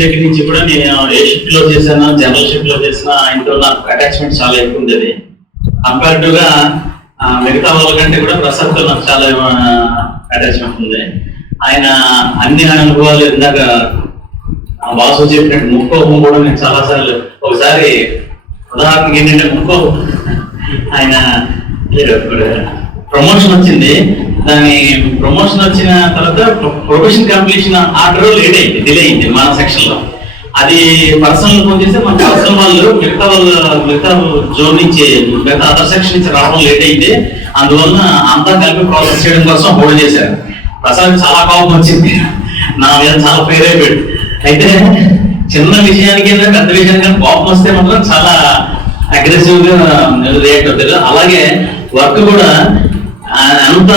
దగ్గర నుంచి కూడా నేను ఏ షిఫ్ట్ లో చేశాను, జనరల్ షిఫ్ట్ లో చేసిన ఆయనతో నాకు అటాచ్మెంట్ చాలా ఎక్కువ ఉండేది. కంపేరిటివ్ గా మిగతా వాళ్ళ కంటే కూడా ప్రసాద్ తో నాకు చాలా అటాచ్మెంట్ ఉంది. ఆయన అన్ని అనుభవాలు ఇందాక వాసు చెప్పినట్టు ముక్కోహం కూడా నేను చాలా సార్లు, ఒకసారి ఉదాహరణకి ఏంటంటే ముక్కోహం ఆయన ప్రమోషన్ వచ్చింది. దాని ప్రమోషన్ వచ్చిన తర్వాత ప్రొఫెషన్ కంప్లీషన్ ఆర్డర్ లేట్ అయింది, డిలే అయింది మన సెక్షన్ లో. అది పర్సనల్ ఫోన్ చేస్తే మన పర్సనల్ వాళ్ళు మిగతా జోన్ నుంచి మిగతా అదర్ సెక్షన్ నుంచి రావడం లేట్ అయింది. అందువల్ల అంతా కలిపి ప్రాసెస్ చేయడం కోసం హోల్డ్ చేశారు. ప్రసాద్ చాలా కోపం వచ్చింది, నా మీద చాలా ఫెయిర్ అయిపోయాడు. అయితే చిన్న విషయానికి పెద్ద విషయానికి కోపం వస్తే మాత్రం చాలా అగ్రెసివ్ గా రియాక్ట్ అవుతారు. అలాగే వర్క్ కూడా అంత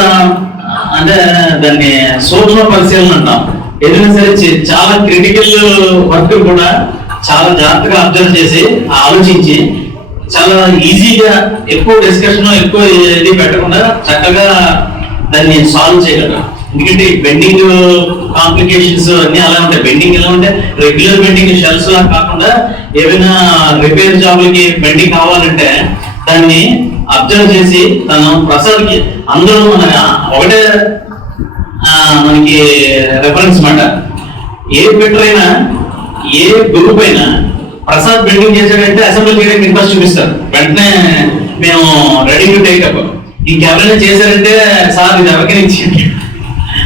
అంటే దాన్ని సూక్ష్మ పరిశీలన అంటాం. ఏదైనా సరే చాలా క్రిటికల్ వర్క్ కూడా చాలా జాగ్రత్తగా అబ్జర్వ్ చేసి ఆలోచించి చాలా ఈజీగా ఎక్కువ డిస్కషన్ ఎక్కువ ఇది పెట్టకుండా చక్కగా దాన్ని సాల్వ్ చేయగలరు. ఎందుకంటే బెండింగ్ కాంప్లికేషన్స్ అన్ని అలా ఉంటాయి. బెండింగ్ ఎలా ఉంటే రెగ్యులర్ బెండింగ్ షెల్స్ లా కాకుండా ఏమైనా రిపేర్ జాబ్లకి బెండింగ్ కావాలంటే దాన్ని అబ్జర్వ్ చేసి తను ప్రసాద్కి అందరూ మన ఒకటే మనకి రెఫరెన్స్ మాట. ఏ ఫిటర్ అయినా ఏ గ్రూప్ అయినా ప్రసాద్ బెండింగ్ చేశాడంటే అసెంబ్లీ చేయడానికి ఇంట్రెస్ట్ చూపిస్తారు. వెంటనే మేము రెడీ టు టేక్ అప్. ఇంకెవరైనా చేశారంటే సార్ ఇది ఎవరికి నుంచి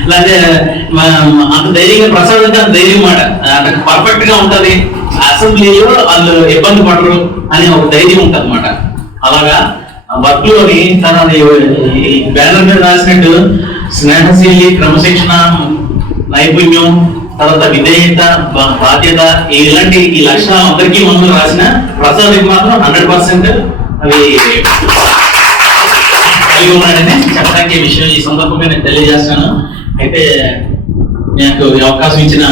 లేకపోతే అంత ధైర్యంగా ప్రసాద్ అంటే అంత ధైర్యం మాట పర్ఫెక్ట్ గా ఉంటది. అసెంబ్లీలో వాళ్ళు ఇబ్బంది పడరు అనే ఒక ధైర్యం ఉంటది అన్నమాట. అలాగా వర్క్ లోని తన బ్యానర్ మీద రాసినట్టు స్నేహశీలి, క్రమశిక్షణ, నైపుణ్యం, తర్వాత విధేయత, బాధ్యత, ఇలాంటి ఈ లక్షణాలు అందరికీ ముందు రాసిన ప్రసాద్కి మాత్రం 100% అవి కలిగి ఉన్నాడని చెప్పడానికి ఈ విషయం ఈ సందర్భంగా నేను తెలియజేస్తాను. అయితే నాకు ఈ అవకాశం ఇచ్చిన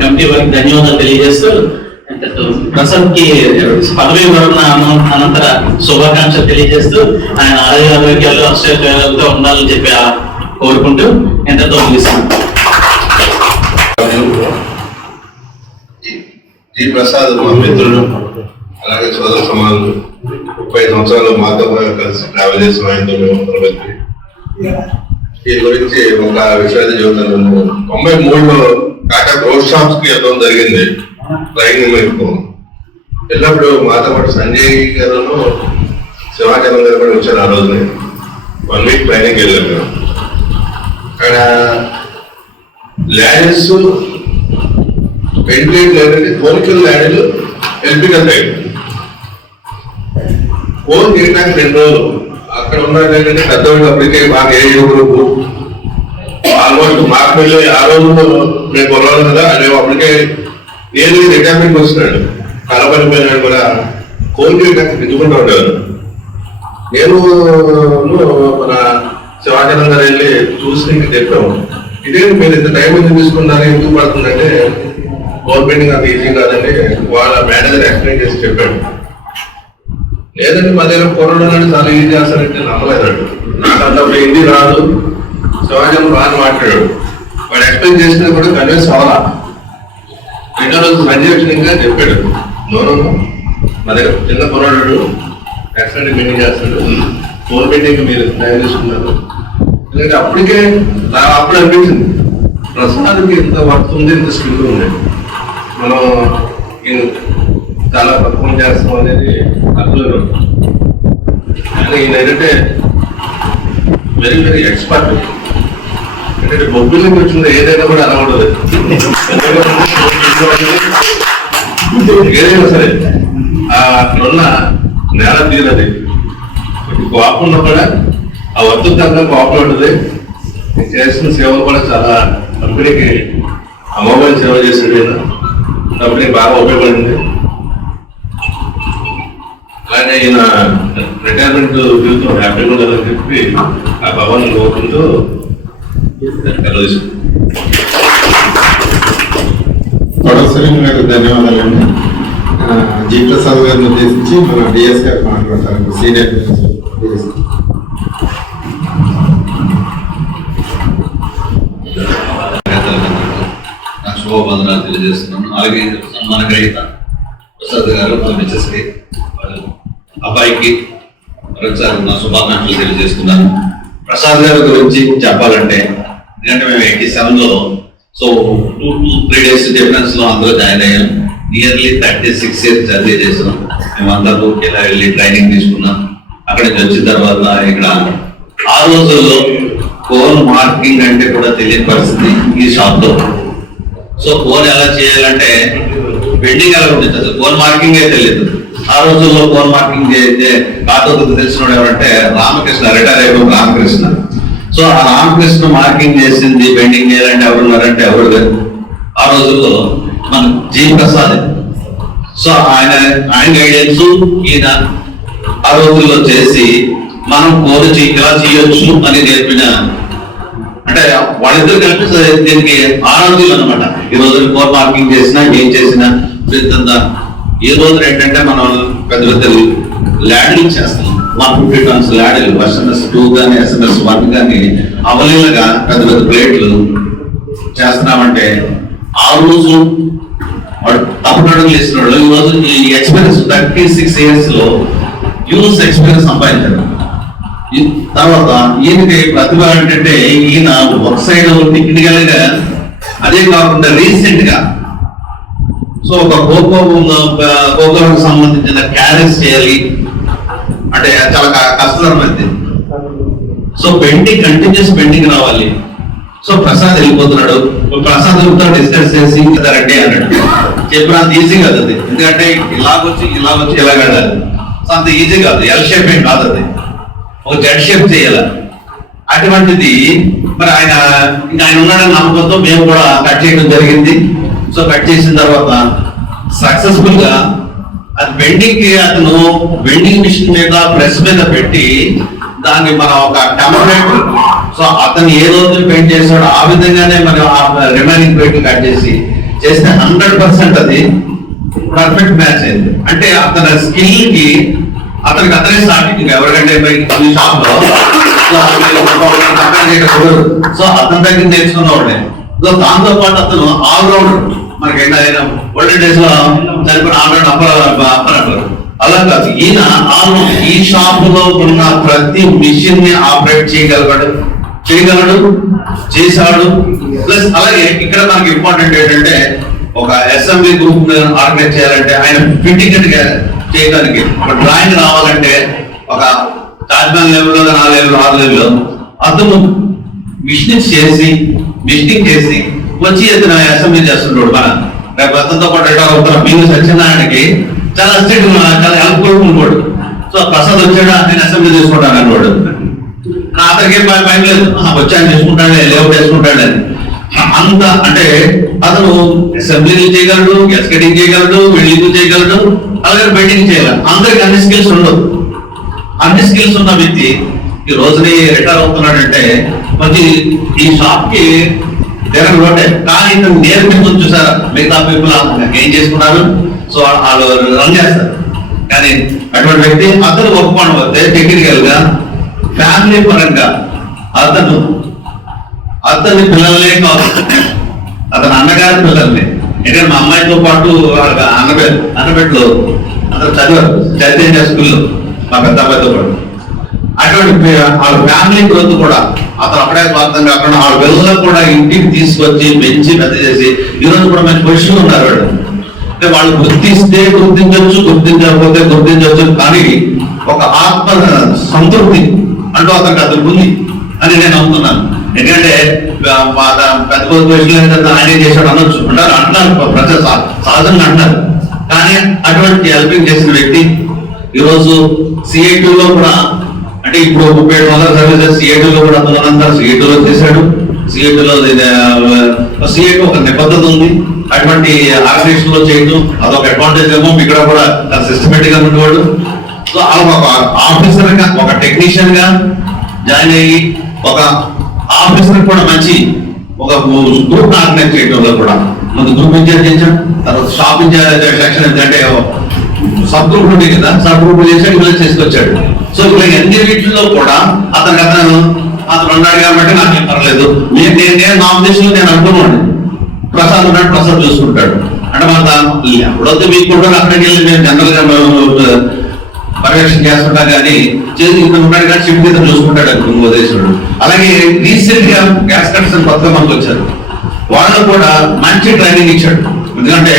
కమిటీ వారికి ధన్యవాదాలు తెలియజేస్తూ ప్రసాద్ కి పదవి విరమణ అనంతర శుభాకాంక్షలు తెలియజేస్తూ ఆయన ఆరోగ్యాలు అష్టతో ఉండాలని చెప్పి కోరుకుంటూ ఎంతతో ముగిస్తాను. జి ప్రసాద్ మా మిత్రుడు, అలాగే సోదర సమానులు. 30 సంవత్సరాలు మాతో కలిసి ట్రావెల్ చేసిన ఆయనతో మేము దీని గురించి ఒక విషయాన్ని చెబుతాను. 93లో టాటా గ్రోత్ షాప్స్ కి వెళ్ళడం జరిగింది ట్రైనింగ్ మీకు. వెళ్ళినప్పుడు మాతో పాటు సంజయ్ గారు, శివాచలం గారు కూడా వచ్చారు. ఆ రోజుని 1 వీక్ ట్రైనింగ్ వెళ్ళాము. అక్కడ ల్యాండ్స్ వెంటిలేట్ లేదంటే కోరికల్ ల్యాండ్లు ఎల్పికల్ సైడ్ ఫోన్ చేయడానికి 2 రోజులు అక్కడ ఉన్నారు. ఏంటంటే పెద్దవాళ్ళు అప్పటికే బాగా ఏజ్ గ్రూప్ ఆల్మోస్ట్ మాకు వెళ్ళి ఆ రోజుల్లో మేము కొన్నాను కదా అని అప్పటికే నేను రిటైర్మెంట్ వస్తున్నాడు. కలపడిపోయినాడు కూడా ఫోన్ చేయడానికి తెచ్చుకుంటూ ఉండేవారు. నేను మన శివాచలం గారు వెళ్ళి చూసి చెప్పాము, ఇదే మీరు ఇంత టైం ఎందుకు తీసుకున్నారు, ఎందుకు పడుతుందంటే గవర్నమెంట్ అంత ఈజీ కాదండి. వాళ్ళ మేనేజర్ ఎక్స్ప్లెయిన్ చేసి చెప్పాడు. లేదంటే మా దగ్గర కరోనా చాలా ఈజీ చేస్తారంటే నమ్మలేదండి. నాకు అంత హిందీ రాదు, శివాచలం బాగా మాట్లాడాడు. వాడు ఎక్స్ప్లెయిన్ చేసినా కూడా కన్విన్స్ అవ్వాలా. 2వ రోజు సంజీవక్షణంగా చెప్పాడు, నోను మా దగ్గర చిన్న కొన్నాడు ఎక్స్ప్లెయిన్ మీటింగ్ చేస్తాడు, ఫోన్ మీటింగ్ మీరు తయారు చేసుకున్నారు. ఎందుకంటే అప్పటికే నాకు అప్పుడు అనిపించింది ప్రసాద్కి ఇంత వర్క్ ఉంది, ఇంత స్కిల్ ఉంది, మనం చాలా పర్ఫార్మ్ చేస్తాం అనేది అర్థంలో. కానీ ఈయన ఏంటంటే వెరీ వెరీ ఎక్స్పర్ట్. అంటే బొబ్బిల్ నుంచి వచ్చింది ఏదైనా కూడా అలా ఉండదు. ఏదైనా సరే అక్కడున్న నేల తీరది కోపం ఉన్నా కూడా ఆ వర్తు తగ్గ కోపం ఉంటుంది. చేసిన సేవలు కూడా చాలా కంపెనీకి అమోఘమైన సేవ చేసాడు. కంపెనీకి బాగా ఉపయోగపడింది. అలాగే ఈయన రిటైర్మెంట్ జీవితం హ్యాపీగా ఉండాలని చెప్పి ఆ భవన్ కోరుకుంటూ ధన్యవాదాలండి. జి ప్రసాద్ గారిని ఉద్దేశించి మన డిఎస్ గారు మాట్లాడతారు. సీనియర్ నా శుభ శుభవందనాలు తెలియజేస్తున్నాను. అలాగే సన్మాన గ్రహీత ప్రసాద్ గారు వచ్చేసి వాళ్ళు అబ్బాయికి మరొకసారి నా శుభాకాంక్షలు తెలియజేస్తున్నాను. ప్రసాద్ గారి గురించి చెప్పాలంటే, ఎందుకంటే మేము 87లో సో 2-3 days డిఫరెన్స్ లో అందులో జాయిన్ అయ్యాం. నియర్లీ 36 years జర్నీ చేసాం. మేమంతా ఇలా వెళ్ళి ట్రైనింగ్ తీసుకున్నాం. అక్కడి నుంచి వచ్చిన తర్వాత ఇక్కడ ఆ రోజుల్లో కోన్ మార్కింగ్ అంటే కూడా తెలియని పరిస్థితి ఈ షాప్ లో. సో కోన్ ఎలా చేయాలంటే బెండింగ్ ఎలా ఉంటుంది, అసలు కోన్ మార్కింగ్ తెలియదు. ఆ రోజుల్లో కోన్ మార్కింగ్ చేస్తే కాకపోతే తెలిసిన ఎవరంటే రామకృష్ణ, రిటైర్ అయిపోయిన రామకృష్ణ. సో ఆ రామకృష్ణ మార్కింగ్ చేసింది బెండింగ్ చేయాలంటే ఎవరున్నారంటే ఎవరు లేదు. ఆ రోజుల్లో మన జీ ప్రసాద్. సో ఆయన గైడెన్స్ ఈయన ఆ రోజుల్లో చేసి మనం కోరు ఇలా చేయొచ్చు అని నేర్పిన, అంటే వాళ్ళిద్దరు కలిపి దీనికి ఆరోగ్యం అనమాట. ఈ రోజు కోర్ మార్కింగ్ చేసినా ఏం చేసినా ఈ రోజు ఏంటంటే మనం పెద్ద పెద్ద ల్యాడీలు చేస్తాం. 150 tons ల్యాడీలు SMS 2 కానీ SMS 1 కానీ అవలీలగా పెద్ద పెద్ద ప్లేట్లు చేస్తున్నామంటే ఆ రోజు వాడు తప్పటడుగులు వేసినాడు. ఈ రోజు ఈ ఎక్స్పీరియన్స్ 36 years లో యూజ్ ఎక్స్పీరియన్స్ సంపాదించాడు. తర్వాత ఈయనకి ప్రతిభ ఏంటంటే ఈయన ఒక సైడ్ టెక్నికల్ గా, అదే కాకుండా రీసెంట్ గా సో ఒక కోకోకి సంబంధించిన క్యారెస్ చేయాలి అంటే చాలా కష్టతరమైంది. సో బెండింగ్ కంటిన్యూస్ బెండింగ్ రావాలి. సో ప్రసాద్ వెళ్ళిపోతున్నాడు. ప్రసాద్ డిస్కస్ చేసి రెడ్డి అన్నాడు. చెప్పిన అంత ఈజీ కాదు అది, ఎందుకంటే ఇలాగొచ్చి ఇలాగడాలి. సో అంత ఈజీ కాదు, ఎల్ షేప్ ఏం కాదు అది, ఒక జెడ్ షేప్ చేయాలి. అటువంటిది మరి ఆయన ఉన్నాడని నమ్మకంతో మేము కూడా కట్ చేయడం జరిగింది. సో కట్ చేసిన తర్వాత సక్సెస్ఫుల్ గా అది బెండింగ్ కి అతను బెండింగ్ మిషన్ మీద ప్రెస్ మీద పెట్టి దాన్ని మనం ఒక టెంపరేట్, సో అతను ఏ రోజు బెండ్ చేసాడో ఆ విధంగానే మనం ఆ రిమైనింగ్ వెయిట్ కట్ చేసి చేస్తే 100% అది పర్ఫెక్ట్ మ్యాచ్ అయింది. అంటే అతని స్కిల్ కి అతనే స్టార్టింగ్. ఎవరికంటే ఈ షాప్ లో సో అతని దగ్గర నేర్చుకున్నవాడే. సో దాంతో పాటు అతను ఆల్రౌండర్. మనకి ఓల్డెన్ డేస్ లో చనిపోయిన ఆల్రౌండ్ అప్పర్ అలా కాదు, ఈయన ఆల్రౌండ్. ఈ షాప్ లో ఉన్న ప్రతి మిషన్ ని ఆపరేట్ చేయగలడు, చేశాడు. ప్లస్ అలాగే ఇక్కడ మనకి ఇంపార్టెంట్ ఏంటంటే ఒక అసెంబ్లీ గ్రూప్ ఆర్గనైజ్ చేయాలంటే ఆయన ఫిట్టింగ్ చేయడానికి, ఒక డ్రాయింగ్ రావాలంటే ఒక తాజ్మహల్ లెవెల్లో 4 లెవెల్ 6 లెవెల్లో అతను మిషనింగ్ చేసి వచ్చి అతను అసెంబ్లీ చేస్తుంటాడు. మన రేపు అతనితో పాటు రిటైర్ అవుతున్న బిల్లు సత్యనారాయణకి చాలా చాలా హెల్ప్ఫుల్ ఉంటాడు. సో ప్రసాద్ వచ్చాడు, నేను అసెంబ్లీ చేసుకుంటాను అన్నాడు. అతనికి ఏం భయం లేదు, వచ్చాను చేసుకుంటాడే, లేఅవుట్ చేసుకుంటాడు అని. అంత అంటే అతను అసెంబ్లీ చేయగలడు, ఎస్కెటింగ్ చేయగలడు, బిల్డింగ్ చేయగలడు, అలాగే బెండింగ్ చేయగలడు. అందరికి అన్ని స్కిల్స్ ఉండవు. అన్ని స్కిల్స్ ఉన్న వ్యక్తి ఈ రోజుని రిటైర్ అవుతున్నాడంటే మరి ఈ షాప్ కి తిరగబట్టే. కానీ ఇతను నేర్పిస్తుంది చూసారా, మిగతా పీపుల్ ఏం చేసుకున్నారు, సో వాళ్ళు రన్ చేస్తారు. కానీ అటువంటి వ్యక్తి అతను ఒప్పుకోవడం వస్తే టెక్నికల్ గా ఫ్యామిలీ పరంగా అతని పిల్లలే కాదు, అతని అన్నగారి పిల్లల్ని. ఎందుకంటే మా అమ్మాయితో పాటు అన్నబెట్లో అందరూ చదివారు చైతన్య స్కూల్లో, మా పెద్ద అబ్బాయితో పాటు. అటువంటి వాళ్ళ ఫ్యామిలీ గ్రోత్ కూడా అతను అక్కడే స్వార్థం కాకుండా వాళ్ళ పిల్లలు కూడా ఇంటికి తీసుకొచ్చి పెంచి పెద్ద చేసి ఈ రోజు కూడా మంచి పొజిషన్ ఉన్నారు వాడు. అంటే వాళ్ళు గుర్తిస్తే గుర్తించవచ్చు, గుర్తించకపోతే గుర్తించవచ్చు, కానీ ఒక ఆత్మ సంతృప్తి అంటూ అతనికి ఉంది అని నేను నమ్ముతున్నాను. ఎందుకంటే పెద్ద పొజిషన్ ఆయనే చేశాడు అనొచ్చు అంటున్నారు, ప్రజలు సహజంగా అంటున్నారు. కానీ అటువంటి హెల్పింగ్ చేసిన వ్యక్తి ఈరోజు సిఐటిలో కూడా, అంటే ఇప్పుడు 37 వందల సర్వీసెస్ సిఐటిలో కూడా అతను సిఐటిలో చేశాడు. సిఐటిలో సిఐటి ఒక నిబద్ధత ఉంది. అటువంటి ఆర్గనైజేషన్ లో చేయడం అదొక అడ్వాంటేజ్ ఏమో. ఇక్కడ కూడా సిస్టమేటిక్ గా ఉండేవాడు. సో ఒక ఆఫీసర్ గా, ఒక టెక్నీషియన్ గా జాయిన్ అయ్యి ఒక ఆఫీసర్ కూడా మంచి ఒక గ్రూప్ ఆర్గనైజ్ చేయడంలో కూడా ముందు గ్రూప్ ఇన్ఛార్జ్ చేశాం. తర్వాత షాప్ ఇన్ఛార్జ్ సెక్షన్ అంటే సబ్ గ్రూప్ ఉంటాయి కదా, సబ్ గ్రూప్ చేశాడు, ఇలా చేసుకొచ్చాడు. సో ఇలా ఎన్ని వీటిల్లో కూడా అతను ఉన్నాడు కాబట్టి నాకేం పర్లేదు. నేను నామినేషన్ నేను అనుకున్నాను. ప్రసాద్ ఉన్నాడు, ప్రసాద్ చూసుకుంటాడు. అంటే మన ఎప్పుడైతే మీకు కూడా అక్కడికి వెళ్ళి నేను జనరల్ గా పర్యవేక్షణ చేస్తుంటా కానీ చేసి ఇతను ఉన్నాడు కానీ షిఫ్ట్ ఇతను చూసుకుంటాడు ఉద్దేశుడు. అలాగే రీసెంట్ గా గ్యాస్ కనెక్షన్ కొత్తగా మనకు వచ్చారు, వాళ్ళు కూడా మంచి ట్రైనింగ్ ఇచ్చాడు. ఎందుకంటే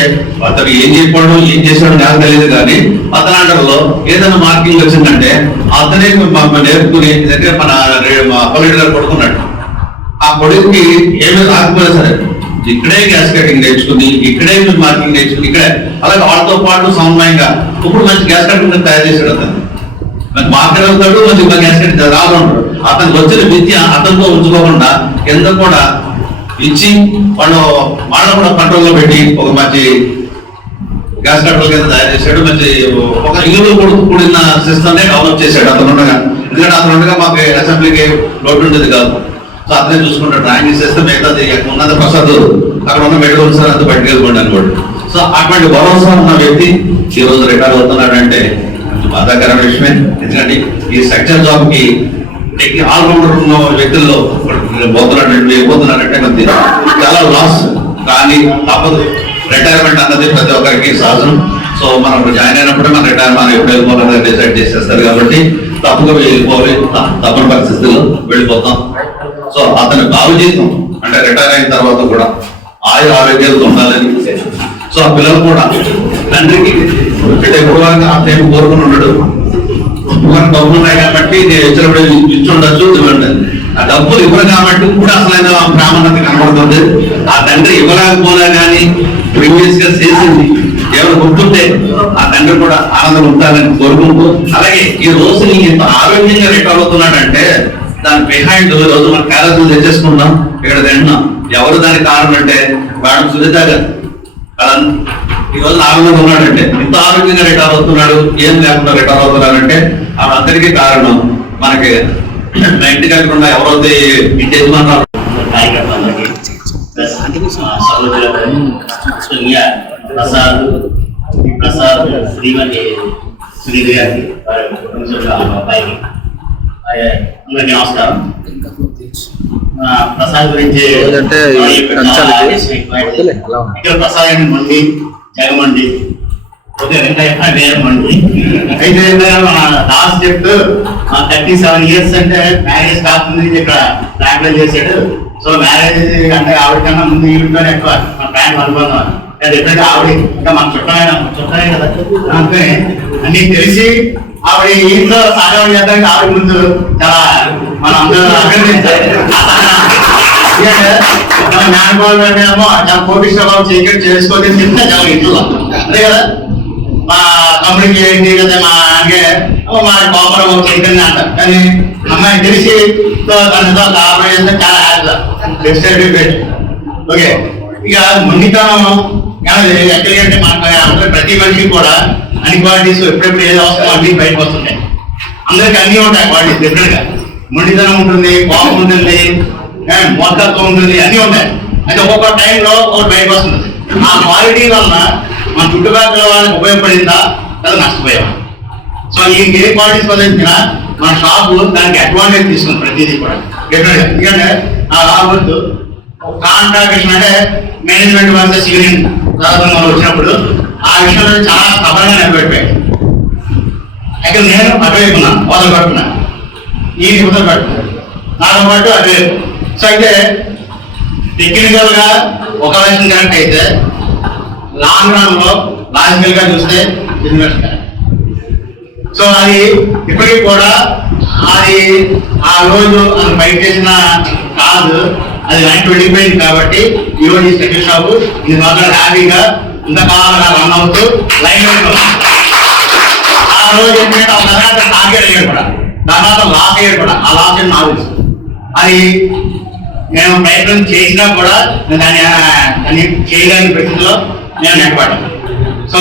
అతను ఏం చెప్పాడు ఏం చేశాడు నాకు తెలియదు కానీ అతని ఆర్డర్లో ఏదైనా మార్కింగ్ వచ్చిందంటే అతనే నేర్పుకుని దగ్గర మన అప్పలేడు గారు పడుకున్నాడు. ఆ కొడుకుకి ఏమీ రాకపోయినా సరే ఇక్కడే గ్యాస్ కటింగ్ నేర్చుకుని ఇక్కడే మార్కింగ్ నేర్చుకుని ఇక్కడే అలాగే వాళ్ళతో పాటు సమన్వయంగా ఇప్పుడు మంచి గ్యాస్ కటింగ్ తయారు చేశాడు. అతను మార్కెట్ అవుతాడు, మంచి గ్యాస్ కటింగ్ రాదు ఉంటాడు. అతనికి వచ్చిన విద్య అతనితో ఉంచుకోకుండా కింద కూడా ఇచ్చి వాళ్ళు కూడా కంట్రోల్ లో పెట్టి ఒక మంచి గ్యాస్ కంట్రోల్ కింద తయారు చేశాడు. మంచి ఒక ఇల్లు కూడిన సిస్టమ్ నే డెవలప్ చేశాడు అతను ఉండగా. ఎందుకంటే అతను ఉండగా మాకు అసెంబ్లీకి లోటు ఉండేది కాదు. సో అతనే చూసుకుంటాడు, డ్రాయింగ్ చేస్తే మిగతాది ఉన్నది ప్రసాద్ అక్కడ ఉన్న మెడికల్ సార్ అంతా బయటకు వెళ్ళిపోండి అనుకోండి. సో అటువంటి భరోసా ఉన్న వ్యక్తి ఈ రోజు రిటైర్ అవుతున్నాడంటే బాధాకరమైన విషయమే. ఎందుకంటే ఈ సెక్టర్ జాబ్ కి ఆల్రౌండర్ ఉన్న వ్యక్తుల్లో పోతున్నాడంటే మనకి చాలా లాస్. కానీ తప్పదు, రిటైర్మెంట్ అన్నది ప్రతి ఒక్కరికి సహజం. సో మనం జాయిన్ అయినప్పుడే మన రిటైర్మెంట్ ఎప్పుడు వెళ్ళిపోవాలని డిసైడ్ చేసేస్తారు కాబట్టి తప్పుగా వెళ్ళిపోవాలి, తప్పని పరిస్థితుల్లో వెళ్ళిపోతాం. సో అతని బాగు జీవితం అంటే రిటైర్ అయిన తర్వాత కూడా ఆరోగ్యాలతో ఉండాలని. సో ఆ పిల్లలు కూడా తండ్రికి అంటే ఎప్పుడు వరకు ఆ టైం కోరుకుని ఉండడు. డబ్బులు ఉన్నాయి కాబట్టి నేను ఇచ్చినప్పుడు ఇచ్చి ఉండొచ్చు ఇవ్వండి. ఆ డబ్బులు ఇవ్వరు కాబట్టి కూడా అసలైన బ్రాహ్మణత కనబడుతుంది. ఆ తండ్రి ఇవ్వలేకపోయినా కానీ ప్రీవియస్ గా చేసింది ఎవరు గుర్తుంటే ఆ తండ్రి కూడా ఆనందం ఉంటారని కోరుకుంటూ, అలాగే ఈ రోజు ఇంత ఆరోగ్యంగా రిటైర్ అవుతున్నాడంటే దాని బిహైండ్ ఈ రోజు మన క్యారెక్టర్ తెచ్చేసుకున్నాం, ఇక్కడ తింటున్నాం. ఎవరు దానికి కారణం అంటే మేడం సునీత గారు. ఈ రోజు ఆనందంగా ఉన్నాడంటే, ఇంత ఆరోగ్యంగా రిటైర్ అవుతున్నాడు, ఏం లేకుండా రిటైర్ అవుతున్నాడంటే అందరికీ కారణం మనకి ఇంటి దగ్గర ఉన్న ఎవరైతే ఇంటి యజమానులు ప్రసాద్ శ్రీమతి సునీత గారికి అబ్బాయికి అందరికీ నమస్కారం. ప్రసాద్ గురించి ఇక్కడ ప్రసాద్ మండి జగమండి మండి అయితే లాస్ట్ చెప్తూ 37 years అంటే మ్యారేజ్ కాకుండా ఇక్కడ ప్రాక్టీస్ చేశాడు. సో మ్యారేజ్ అంటే ఆవిడకన్నా ముందు ఈవిడతోనే ఎక్కువ మా ఫ్యాన్ అనుకున్నాం. ఎప్పుడైతే ఆవిడ ఇంకా మాకు చుట్టమే కదా అంటే అన్ని తెలిసి ఆవిడ ఇంట్లో సహాయం చేద్దానికి ఆవిడ ముందు చాలా మనం అందరూ అభినందించాలి. జ్ఞానపరమేమో చాలా కోపిష్టం చీకటి చేసుకోవద్దని చెప్తే చాలా ఇంట్లో అంతే కదా. మా కంపెనీకి ఏంటి కదా మా అంటే మా కోపరం చైతన్య అంటారు. కానీ అమ్మాయి తెలిసి తనతో ఆపరేట్ చేస్తే చాలా హ్యాపీ. ఓకే, ఇక మొండితనం ఎక్కడికంటే మన ప్రతి మనిషికి కూడా అన్ని క్వాలిటీస్ ఎప్పుడెప్పుడు ఏది అవసరం అన్ని బయటకు వస్తుంటాయి. అందరికి అన్ని ఉంటాయి క్వాలిటీస్ డిఫరెంట్ గా. మొండితనం ఉంటుంది, కోపం ఉంటుంది, మోతత్వం ఉంటుంది, అన్ని ఉంటాయి. అయితే ఒక్కొక్క టైంలో ఒకటి బయటకు వస్తుంది. ఆ క్వాలిటీ వలన మన చుట్టుపక్కల వాళ్ళకి ఉపయోగపడిందా లేదా నష్టపోయాం. సో ఈ ఏ క్వాలిటీస్ వల్ల మన షాపు దానికి అడ్వాంటేజ్ తీసుకుంది ప్రతిదీ కూడా డిఫరెంట్ గా. ఎందుకంటే ఆ రాబోద్దు కాంట్రాక్షన్ అంటే మేనేజ్మెంట్ వర్సెస్ యూనియన్ ప్రారంభంలో వచ్చినప్పుడు ఆ విషయంలో చాలా స్థపంగా నిలబెట్టాయి. అయితే నేను అటువైపున్నా మొదలు పట్టున్నా, ఈ మొదలు పట్టుకున్నాను నాతో పాటు అదే. సో అయితే టెక్నికల్ గా ఒక విషయం కరెక్ట్ అయితే లాంగ్ రన్ లో లాజికల్ గా చూస్తే బిజినెస్ కరెక్ట్. సో అది ఇప్పటికీ కూడా అది ఆ రోజు అది బయట చేసిన కాదు, అది వెనక్కి వెళ్ళిపోయింది. కాబట్టి ఈ రోజు ఈ సెకండ్ షాపు ఇది మాత్రం హ్యాపీగా ఇంతకాలం రన్ అవుతూ లైన్ ఆ రోజు ఏంటంటే ఒక టార్గెట్ అయ్యాడు కూడా, తర్వాత లాస్ అయ్యాడు కూడా. ఆ లాస్ అని నాకు తెలుసు. అది నేను ప్రయత్నం చేసినా కూడా దాన్ని చేయలేని పరిస్థితిలో నేను నెట్టబడ్డాను. సో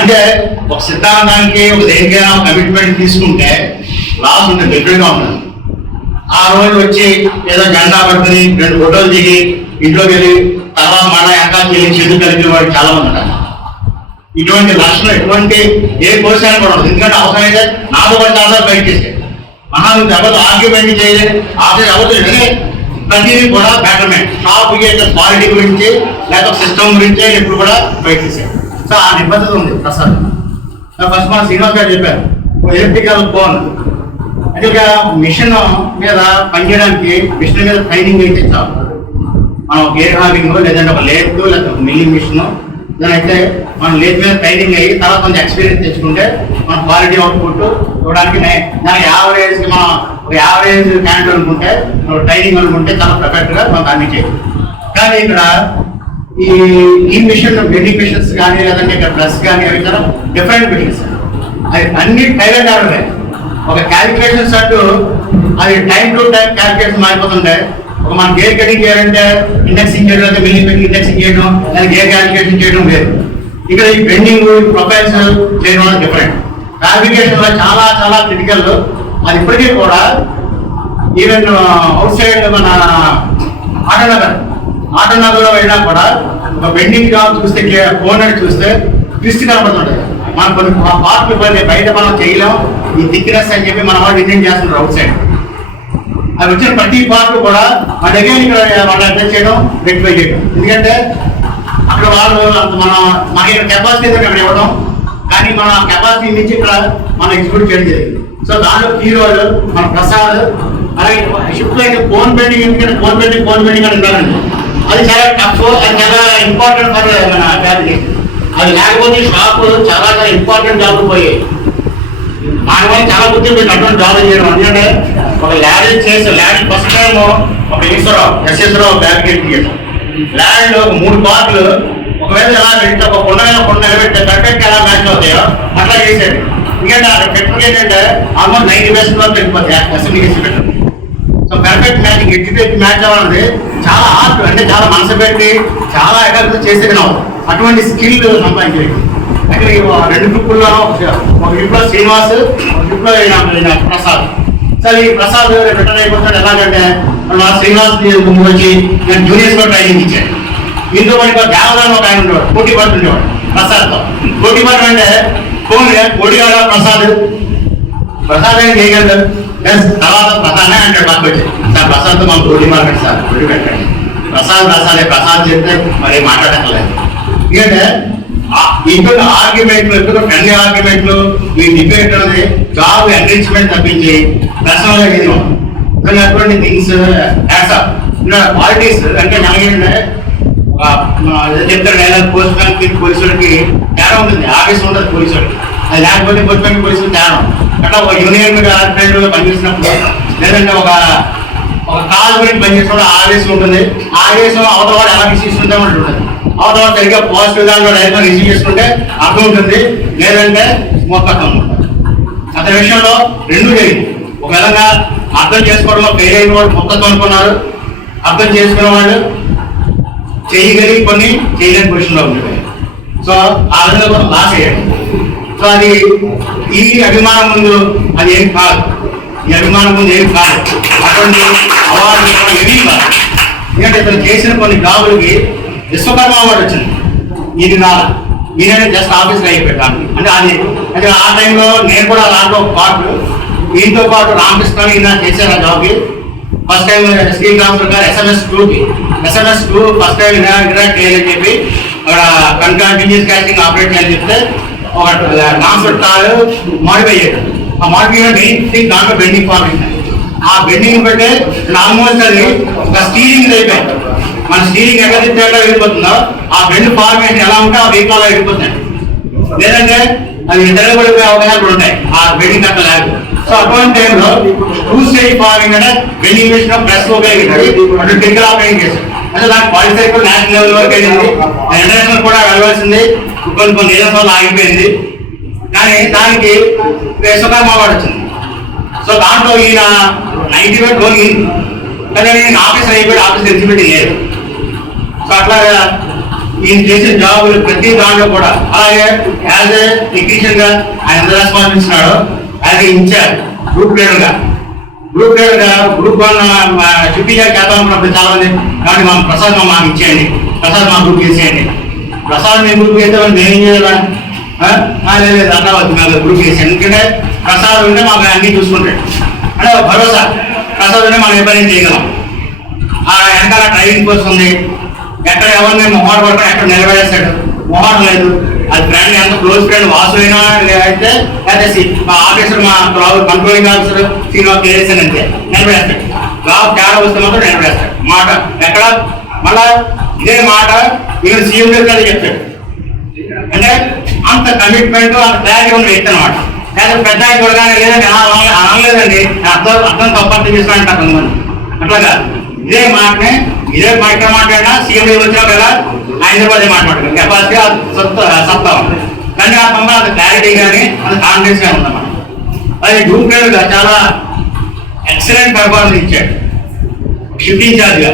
అంటే ఒక సిద్ధాంతానికి ఒక దేనికైనా కమిట్మెంట్ తీసుకుంటే లాస్ ఉంటుంది, డిఫరెంట్గా ఉంటుంది. ఆ రోజు వచ్చి ఏదో జెండా పట్టుకుని 2 ఫోటోలు దిగి ఇంట్లోకి వెళ్ళి తర్వాత మళ్ళీ వెనకాల వెళ్ళి చేతులు కలిగిన వాడు చాలా మంది ఉంటారు. ఇటువంటి లక్షణం ఎటువంటి ఏ కోర్సాన్ని కూడా ఉండదు. ఎందుకంటే అవసరమైతే నాతో పాటు చాలా బయట చేసే మహాను ఎవరు ఆర్గ్యుమెంట్ చేయలేదు, ఆఫీస్ ఎవరు వినే ప్రతిదీ కూడా బెటర్మెంట్ షాప్ క్వాలిటీ గురించి లేకపోతే సిస్టమ్ గురించి ఎప్పుడు కూడా ప్రయత్నించారు. సో ఆ నిబద్ధత ఉంది ప్రసాద్. ఫస్ట్ మన శ్రీనివాస్ గారు చెప్పారు ఎలక్ట్రికల్ ఫోన్ యాక్చువల్గా మిషన్ మీద పనిచేయడానికి మిషన్ మీద ట్రైనింగ్ అయితే చాలు. మనం గేర్ హావింగ్ లేదంటే ఒక లేత్ లేకపోతే ఒక మిల్లింగ్ మిషన్ అయితే మనం లేత్ మీద ట్రైనింగ్ అయ్యి తర్వాత కొంచెం ఎక్స్పీరియన్స్ తెచ్చుకుంటే మన క్వాలిటీ అవుట్పుట్ చూడడానికి దానికి యావరేజ్ మనం ఒక యావరేజ్ క్యాండిడేట్ అనుకుంటే ట్రైనింగ్ అనుకుంటే చాలా పర్ఫెక్ట్గా మనం అన్ని చేయాలి. కానీ ఇక్కడ ఈ మిషన్ వెల్డింగ్ మిషన్స్ కానీ లేదంటే ఇక్కడ ప్రెస్ కానీ అవి చాలా డిఫరెంట్ మిషన్స్. అది అన్ని టైలెంట్ ఆడలే ఒక క్యాలిక్యులేషన్స్ అంటూ అది టైం టు టైం క్యాలిక్యులేషన్ మారిపోతుంటాయి. ఒక మనం గేర్ కటింగ్ చేయాలంటే ఇండెక్సింగ్ చేయడం లేదా మిల్లింగ్ పెట్టి ఇండెక్సింగ్ చేయడం లేదా గేర్ క్యాలిక్యులేషన్ చేయడం వేరు. ఇక్కడ ఈ బెండింగ్ ప్రొఫైల్స్ చేయడం వల్ల డిఫరెంట్. ఫ్యాబ్రికేషన్ చాలా చాలా క్రిటికల్. అది ఇప్పటికీ కూడా ఈవెన్ అవుట్ సైడ్ మన ఆటోనగర్లో వెళ్ళినా కూడా ఒక బెండింగ్ జాబ్ చూస్తే కోనర్ చూస్తే ట్విస్ట్ కనపడుతుంటాయి. మనం కొన్ని పార్ట్లు బయట మనం చేయలేం ఈ థిక్నెస్ అని చెప్పి మన వాళ్ళు డిజైన్ చేస్తున్నారు అవుట్ సైడ్. అది వచ్చిన ప్రతి పార్ట్ కూడా మన దగ్గర ఇక్కడ వాళ్ళు అడ్జస్ట్ చేయడం రెక్టిఫై చేయడం. ఎందుకంటే అక్కడ వాళ్ళు మనకి ఇక్కడ కెపాసిటీ అక్కడ ఇవ్వడం కానీ మన కెపాసిటీ నుంచి ఇక్కడ మనం ఎగ్జిక్యూట్ చేయడం జరిగింది. సో దాంట్లో హీరోలు మన ప్రసాద్ అలాగే షిఫ్ట్ అయితే ఫోన్ బెండింగ్ ఎందుకంటే ఫోన్ బెండింగ్ అని ఉండాలండి. అది చాలా టఫ్, అది చాలా ఇంపార్టెంట్ ఫర్ మన ఫ్యాబ్రికేషన్. అది లేకపోతే షాప్ చాలా చాలా ఇంపార్టెంట్ జాబ్ పోయాయి. మానవాళ్ళు చాలా గుర్తు అటువంటి జాబ్ చేయడం. ఎందుకంటే ఒక ల్యాడ్ చేసి ల్యాడ్ ఫస్ట్ టైం ఒక ఎస్ఎస్రావు ఫ్యాబ్రికేట్ చేయడం ల్యాడ్ ఒక 3 పార్ట్లు ఒకవేళ ఎలా పెడితే ఒక కొండ నిలబెడితే పర్ఫెక్ట్ ఎలా మ్యాచ్ అవుతాయో అట్లా చేసేది. ఎందుకంటే అక్కడ పెట్టుకుని ఏంటంటే ఆల్మోస్ట్ 90% వరకు వెళ్ళిపోతాయి అసెంబ్లీ చేసి పెట్టడం. So perfect matching educate match అవ్వాలంటే చాలా ఆర్ట్ అంటే చాలా మనసు పెట్టి చాలా ఎక్కడ చేసేది అటువంటి స్కిల్ సంపాదించేది. అక్కడ 2 గ్రూపుల్లో ఒక గ్రూప్లో శ్రీనివాస్ ఒక గ్రూప్లో ప్రసాద్. సరే ఈ ప్రసాద్ రిటర్న్ అయిపోతాడు. ఎలాగంటే మన శ్రీనివాస్ వచ్చి నేను జూనియర్స్ లో ట్రైనింగ్ ఇచ్చాను. ఇందులో మనకి దేవదాన్ని ఒక ఆయన ఉండేవాడు పోటీ పడుతుండేవాడు ప్రసాద్తో. పోటీ పడడం అంటే ఫోన్ పోటీగాడ ప్రసాద్ అని చేయగలడు తర్వాత ప్రసాద్ అంటాడు పక్క వచ్చి సార్ ప్రసాద్తో మనం పోటీ మాట్లాడు సార్ పోటీ పెట్టండి ప్రసాద్ చెప్తే మరి మాట్లాడక్కర్లేదు. ఎందుకంటే ఇంట్లో ఆర్గ్యుమెంట్లు ఎందుకు ఫ్రెండ్లీ ఆర్గ్యుమెంట్లు ఈ డిబేట్ అనేది జాబ్ ఎన్రిచ్మెంట్ తప్పించి పర్సనల్ గా కానీ అటువంటి థింగ్స్ క్వాలిటీస్ అంటే మనకేంటంటే చెప్తాడు పోస్ట్ బ్యాంక్ పోలీసులకి తేడా ఉంటుంది. ఆఫీస్ ఉంటుంది పోలీసులకి, అది లేకపోతే పోస్ట్ బ్యాంక్ పోలీసులు తేడా. అట్లా ఒక యూనియన్ గా పనిచేసినప్పుడు లేదంటే ఒక కాల్ గురించి పనిచేసినప్పుడు ఆవేశం ఉంటుంది. ఆవేశం అవతల వాడు ఎలా రిసీవ్ ఉంటే ఉంటుంది. అవతల వాడు సరిగ్గా పాజిటివ్ దాంట్లో డైరెక్ట్గా రిసీవ్ చేసుకుంటే అర్థం ఉంటుంది, లేదంటే మొత్తం ఉంటుంది. అతని విషయంలో 2 జరిగింది. ఒక విధంగా అర్థం చేసుకోవడంలో ఫెయిల్ అయిన వాడు మొత్తం అనుకున్నారు, అర్థం చేసుకున్న వాళ్ళు చేయగలిగి కొన్ని చేయలేని పొజిషన్లో ఉంటుంది. సో ఆ విధంగా కూడా లాస్ అయ్యాడు. సో అది ఈ అభిమానం ముందు అది ఏం కాదు, ఈ అభిమానం ముందు ఏం కాదు. అటువంటి అవార్డు ఏమీ కాదు. ఎందుకంటే ఇతను చేసిన కొన్ని జాబులకి విశ్వకర్మ అవార్డు వచ్చింది. ఇది ఈయన జస్ట్ ఆఫీస్లో అయిపోయాను అంటే అది అంటే ఆ టైంలో నేను కూడా దాంట్లో పాటు దీంతో పాటు రామకృష్ణ ఈయన చేశారు ఆ జాబ్కి. ఫస్ట్ టైం శ్రీరామకృష్ణ గారు SMS 2 ఫస్ట్ టైం ఇంటరాక్ట్ చేయాలని చెప్పి అక్కడ కంటిన్యూస్ క్యాస్టింగ్ ఆపరేట్ చేయాలని చెప్తే ఒక నామ్స్ కారు మాడిఫై చేయడం. ఆ మాడిఫై మెయిన్ థింగ్ దాంట్లో బెండింగ్ ఫార్మేషన్. ఆ బెండింగ్ బట్టే ఆల్మోస్ట్ అది ఒక స్టీరింగ్ అయిపోయింది. మన స్టీరింగ్ ఎక్కడ వెళ్ళిపోతుందో ఆ బెండ్ ఫార్మేషన్ ఎలా ఉంటే ఆ వెహికల్ వెళ్ళిపోతుంది, లేదంటే అది తిరగబడిపోయే అవకాశాలు కూడా ఉంటాయి ఆ బెండింగ్ అక్కడ లేదు. సో అటువంటి టైంలో 2 స్టేజ్ ఫార్మింగ్ అంటే బెండింగ్ మిషన్ ప్రెస్ ఉపయోగించాలి, అటు టెక్నికల్ ఆపరేటింగ్ చేశారు. అంటే దానికి క్వాలిఫై కూడా నేషనల్ లెవెల్ వరకు వెళ్ళింది, ఇంటర్నేషనల్ కూడా వెళ్ళవలసింది, కొన్ని ఏరియాస్ వల్ల ఆగిపోయింది. కానీ దానికి విశ్వకర్మ అవార్డు వచ్చింది. సో దాంట్లో ఈయన 90 రోజులు కానీ ఆఫీసర్ అయిపోయి ఆఫీస్ ఎలిజిబిలిటీ లేదు. సో అట్లాగా ఈయన చేసిన జాబులు ప్రతి దాంట్లో కూడా అలాగే యాజ్ ఏ టెక్నీషియన్ గా ఆయన ఎంత రెస్పాన్స్ ఇచ్చినాడో as a incharge group leader గా గ్రూప్ 1 చుట్టిగా చేద్దామన్నప్పుడు చాలా మంది కాబట్టి మా ప్రసాద్ మాకు ఇచ్చేయండి, ప్రసాద్ మా గ్రూప్ చేసేయండి. ప్రసాద్ మీ గ్రూప్ చేస్తే నేనేం చేయాలా లేదు అట్లా వద్దు మాకు గ్రూప్ చేసేయండి. ఎందుకంటే ప్రసాద్ ఉంటే మాకు అన్ని చూసుకుంటాడు అంటే భరోసా, ప్రసాద్ ఉంటే మనం ఏ పని చేయగలం. ఆ వెనకాల డ్రైవింగ్ కోర్స్ ఉంది, ఎక్కడ ఎవరిని మొహాడు పడుకొని ఎక్కడ నిలబడేస్తాడు, మొహాడు లేదు. అది ఫ్రెండ్ ఎంత క్లోజ్ ఫ్రెండ్ వాసు అయినా అయితే లేకపోతే మా ఆఫీసర్ మా కంట్రోలింగ్ ఆఫీసర్ సీనియర్ కేసీఆర్ అంతే నిలబడేస్తాడు. జాబ్ తేడా వస్తే మాత్రం నిలబడేస్తాడు. మాట ఎక్కడ మళ్ళా ఇదే మాట ఈయన సీఎం గారు చెప్తాడు. అంటే అంత కమిట్మెంట్ అంత క్లారిటీ ఉన్న వ్యక్తి అనమాట. లేదా పెద్ద చూడగానే లేదండి అనలేదండి, అర్థం తప్పర్థం చేసుకుంటారు కొంతమంది. అట్లాగా ఇదే మాటనే ఇదే మాట మాట్లాడినా సీఎం వచ్చినా కదా హైదరాబాద్ మాట్లాడారు. కెపాసిటీ సత్తా ఉంది, కానీ ఆ తొమ్మిది అంత క్లారిటీ కానీ అంత కాన్ఫిడెన్స్ గా ఉందన్నమాట. అది గ్రూప్ గా చాలా ఎక్సలెంట్ పెర్ఫార్మెన్స్ ఇచ్చాడు షిఫ్ట్ ఇన్ఛార్జ్ గా.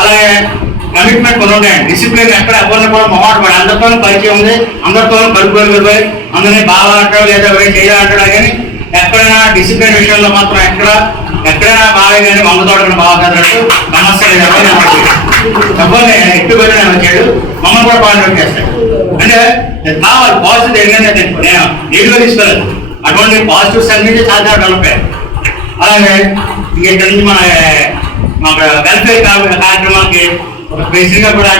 అలాగే కమిట్మెంట్ కొన్ని ఉంటాయండి, డిసిప్లిన్ ఎక్కడ ఎవరిని కూడా మొహాట పడి అందరితోనూ పరిచయం ఉంది, అందరితోనూ కలుపుకొని అందరినీ బాగా అంటాడు లేదా ఎవరైనా చేయాలంటాడు. కానీ ఎక్కడైనా డిసిప్లిన్ విషయంలో మాత్రం ఎక్కడైనా బాగా కానీ వంద తోడని బాగా కదలట్టు సమస్య లేదు. ఎవరిని ఎక్కువ నేను వచ్చాడు మమ్మల్ని కూడా పాయింట్ చేస్తాడు. అంటే కావాలి పాజిటివ్ ఏంటంటే నేను నీటిలో తీసుకోలేదు, అటువంటి పాజిటివ్స్ అన్నింటి చాలా డెవలప్ అయ్యాయి. అలాగే ఇక్కడ నుంచి మన వెల్ఫేర్ కార్యక్రమాలకి ఒక ప్రెసిడెంట్ గా కూడా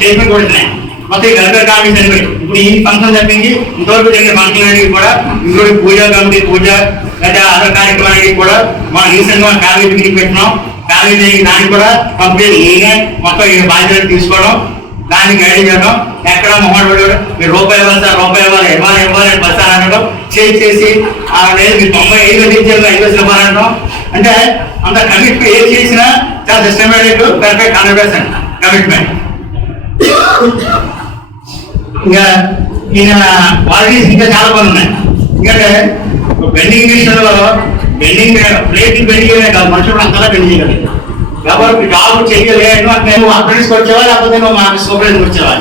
చైర్మన్ కూడా ఉన్నాయి. మొత్తం ఈ వెల్ఫేర్ కమిటీ ఇప్పుడు ఈ ఫంక్షన్ తప్పించి ఇంతవరకు జరిగిన ఫంక్షన్ కూడా ఇంకోటి పూజా కమిటీ పూజ లేదా అదర్ కార్యక్రమానికి కూడా మనం రీసెంట్ గా ఫ్యామిలీ మీటింగ్ పెట్టినాం. ఫ్యామిలీ దానికి కూడా కంప్లీట్ నేనే మొత్తం ఈ బాధ్యతలు తీసుకోవడం, దాన్ని గైడ్ చేయడం. ఎక్కడ మొహడు మీరు రూపాయి ఇవ్వాలి సార్, రూపాయి ఇవ్వాలి బస్ అనడం చేసి లేదు మీరు 95 నుంచి 5 ఇవ్వాలనడం. అంటే అంత కమిట్మెంట్ ఏది చేసినా చాలా సిస్టమేటిక్ పర్ఫెక్ట్ 100% కమిట్మెంట్. ఇంకా ఈయన క్వాలిటీస్ ఇంకా చాలా పనులు ఉన్నాయి. ఎందుకంటే బెండింగ్ విషయంలో ప్లేట్లు బెండింగ్ కాదు, మనుషులు అంతలా బెండింగ్ చేయగలరు. ఎవరికి జాబ్ చేయలేదు అంటే నువ్వు అప్రెంటిస్కి వచ్చేవా లేకపోతే నువ్వు మా సూపర్వైజర్కి వచ్చేవా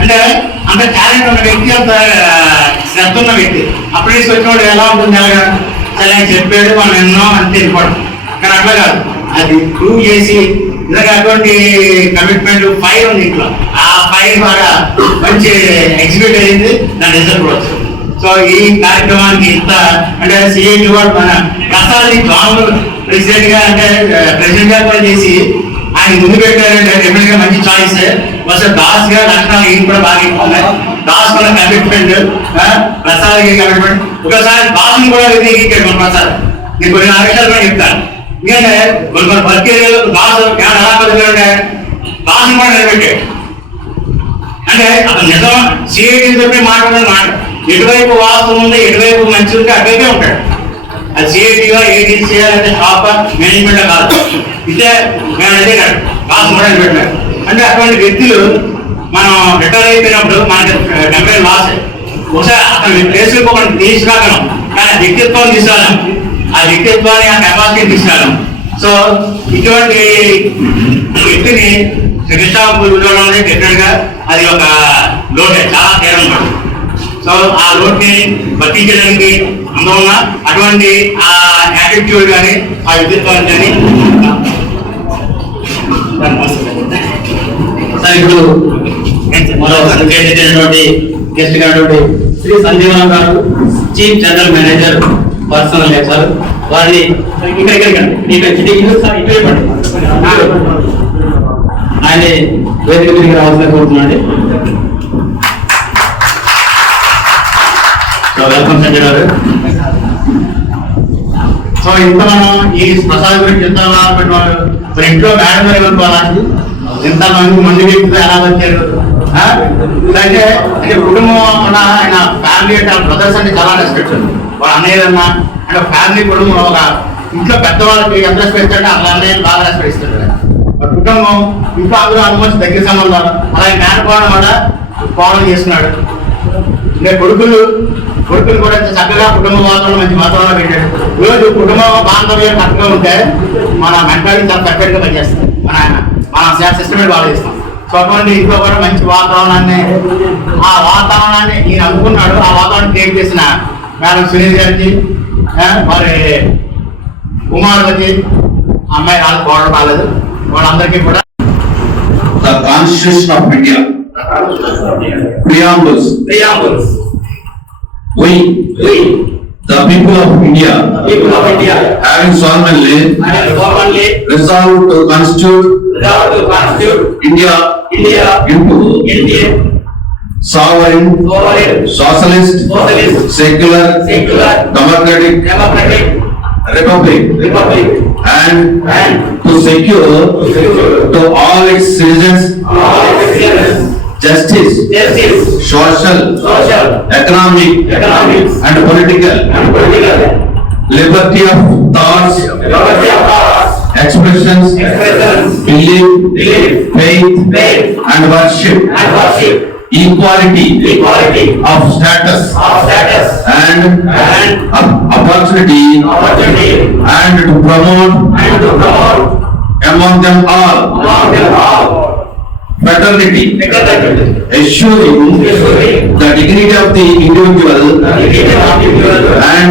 అంటే అంత టాలెంట్ ఉన్న వ్యక్తి, అంత శ్రద్ధ ఉన్న వ్యక్తి. అప్రెంటిస్కి వచ్చినప్పుడు ఎలా ఉంటుంది అలాగా సరే చెప్పాడు మనం ఎన్నో అంతే వెళ్ళిపోవడం. కానీ అట్లా కాదు, అది ప్రూవ్ చేసి ఇలాగ అటువంటి కమిట్మెంట్ ఫైర్ ఉంది ఇంట్లో. ఆ ఫైర్ బాగా మంచి ఎగ్జిక్యూట్ అయింది, దాని రిజల్ట్ కూడా వచ్చింది. సో ఈ కార్యక్రమానికి ఇంత అంటే సిఐటి కూడా మన ప్రసాద్ జాన్ ప్రెసిడెంట్ గా అంటే ప్రెసిడెంట్ గా కూడా చేసి ఆయన ముందు పెట్టారంటే డెఫినెట్ గా మంచి చాయిస్. బస్ దాస్ గా లక్షణాలు ఈయన కూడా బాగా ఉన్నాయి. దాస్ వల్ల కమిట్మెంట్, ప్రసాద్ కమిట్మెంట్. ఒకసారి దాస్ కూడా ఎక్కించాడు మన ప్రసాద్. నేను కొన్ని విషయాలు కూడా చెప్తాను. ఎందుకంటే కొన్ని వర్క్ ఏరియాలో దాస్ ఎలా బతికాడంటే దాస్ కూడా నిలబెట్టాడు. అంటే అతను నిజం సిఐటి చెప్పి మాట్లాడే మాట ఎటువైపు వాస్తవం ఉంది ఎటువైపు మంచి ఉంటే అటువైపే ఉంటాడు. అది సిఐటిగా ఏటీసీ అంటే షాప్ మేనేజ్మెంట్ కాదు, ఇదే మేము అదే కాదు కాసు కూడా పెట్టారు. అంటే అటువంటి వ్యక్తులు మనం రిటైర్ అయిపోయినప్పుడు మనకి కంపెనీ లాస్. ఒకసారి అతని ప్లేస్లకు ఒకటి తీసుకురాగలం, కానీ వ్యక్తిత్వం తీసుకురాగలం, ఆ వ్యక్తిత్వాన్ని ఆ కెపాసిటీ తీసుకురాగలం. సో ఇటువంటి వ్యక్తిని కృష్ణాపూర్లో డెఫినెట్ గా అది ఒక లోటే, చాలా తీరం పడు. సో ఆ లోట్ని భర్తించడానికి అందువల్ల అటువంటి ఆ యాటిట్యూడ్ కానీ ఆ వ్యక్తిత్వాన్ని కానీ ఇప్పుడు మరో చేసినటువంటి గెస్ట్ గారు శ్రీ సంజీవన్ గారు, chief general manager personal sir, వారిని ఆయన వేదిక మీదకి రావాల్సిన కోరుతున్నాండి. వెల్కమ్ సంజయ్ గారు. సో ఇంత మనం ఈ ప్రసాద్ గురించి ఎంత పెట్టేవాళ్ళు మరి ఇంట్లో మేడం గారు వెళ్ళిపోవాలి, ఎంత మంది వ్యక్తులు ఎలా వచ్చారు అంటే కుటుంబం ఉన్న ఆయన ఫ్యామిలీ అంటే బ్రదర్స్ అంటే చాలా రెస్పెక్ట్ ఉంది. వాళ్ళ అన్నయ్య అన్న అంటే ఫ్యామిలీ కుటుంబం ఒక ఇంట్లో పెద్దవాళ్ళకి ఎంత రెస్పెక్ట్ అంటే అలా అన్నయ్య బాగా రెస్పెక్ట్ ఇస్తాడు. కుటుంబం ఇంట్లో అందరూ ఆల్మోస్ట్ దగ్గర సంబంధాలు. అలాగే మేనకోవడం కూడా ఫాలో చేస్తున్నాడు. అంటే కొడుకులు కూడా చక్కగా కుటుంబ వాతావరణం మంచి వాతావరణం పెట్టాడు. ఈరోజు కుటుంబ బాంధవ్యం కరెక్ట్గా ఉంటే మన మెంటాలిటీ చాలా పర్ఫెక్ట్గా పనిచేస్తుంది, మన సిస్టమేట్ బాగా చేస్తాం. సో అటువంటి ఇంట్లో కూడా మంచి వాతావరణాన్ని ఈయన అనుకున్నాడు. ఆ వాతావరణం క్రియేట్ చేసిన మేడం సునీల్ గారికి, వారి కుమారులకి, అమ్మాయి రాదు కోడలు రాలేదు, వాళ్ళందరికీ కూడా The Constitution of India. Preambles. Preambles. We The people of India, having solemnly resolved to constitute India into sovereign, socialist, secular, democratic republic, and to secure to all its citizens justice, social, economic, and political liberty of thoughts, expressions, belief, faith, and worship, equality of status and opportunity, and to promote among them all fraternity, assuring the dignity of the individual and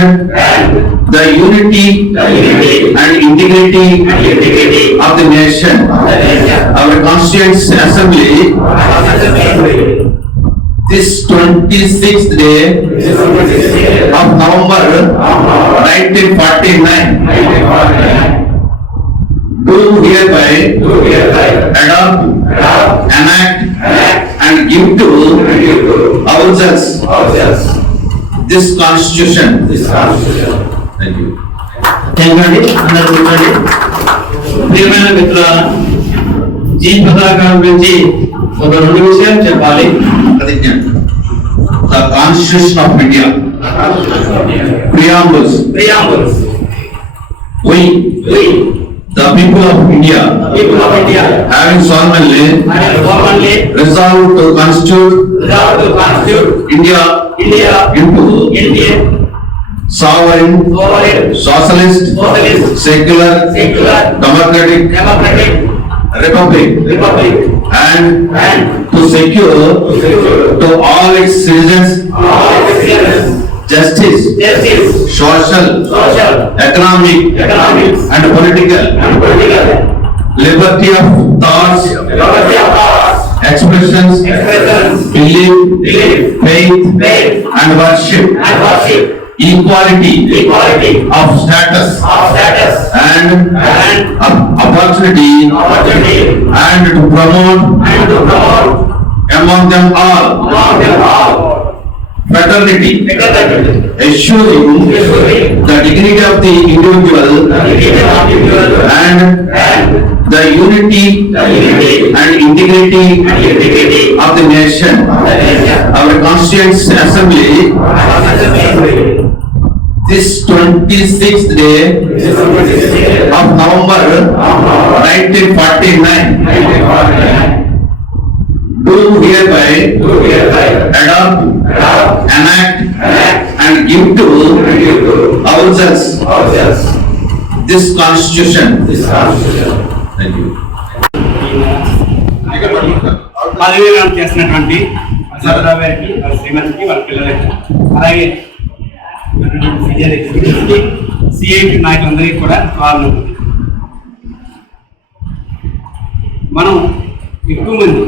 the unity and integrity of the nation. Our Constituent Assembly, this 26th day of November 1949, do hereby adopt, enact, and give to ourselves this Constitution. Thank you. Thank you అండి. అందరూ కూర్చోండి. ప్రియమైన మిత్రులారా, ఈ పతాకం గురించి ఒక 2 విషయాలు చెప్పాలి. ప్రతిజ్ఞ. The Constitution of India. Preambles. We, the people of India, having solemnly resolved to constitute India into sovereign, socialist, secular, democratic republic, and to secure to all its citizens justice, social, economic, and political liberty of thoughts, expressions, belief, faith, and worship, equality of status and opportunity, and to promote among them all fraternity, assuring the dignity of the individual and the unity and integrity of the nation. Our Constituent Assembly, this 26th day of November 1949, do hereby adopt, enact, and give to ourselves this Constitution. Thank you. పదవీకరణ చేసినటువంటి ప్రసాదరావు గారికి, వాళ్ళ శ్రీమతికి, వాళ్ళ పిల్లలకి, అలాగే CIT నాయకులందరికీ కూడా వాళ్ళు మనం ఎక్కువ మంది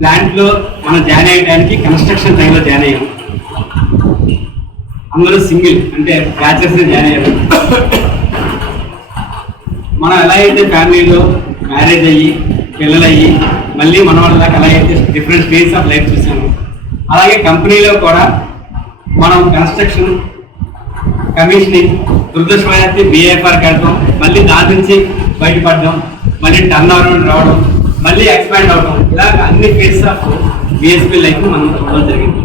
ప్లాంట్లో మనం జాయిన్ అయ్యడానికి కన్స్ట్రక్షన్ టైంలో జాయిన్ అయ్యాం. అందరూ సింగిల్ అంటే బ్యాచెస్ జాయిన్ అయ్యారు. మనం ఎలా అయితే ఫ్యామిలీలో మ్యారేజ్ అయ్యి పిల్లలు అయ్యి మళ్ళీ మన వాళ్ళకి ఎలా అయితే డిఫరెంట్ ఫేజ్ ఆఫ్ లైఫ్ చూసాము, అలాగే కంపెనీలో కూడా మనం కన్స్ట్రక్షన్, కమిషనింగ్, దురదృష్టమైతే బిఏఎఫ్ఆర్కి వెళ్తాం, మళ్ళీ దాని నుంచి బయటపడడం, మళ్ళీ టర్న్ ఓవర్ రావడం, మళ్ళీ ఎక్స్పాండ్ అవడం, ఇలా అన్ని ఫేజ్ ఆఫ్ బిఎస్పీ లైఫ్ మనం చూడడం జరిగింది.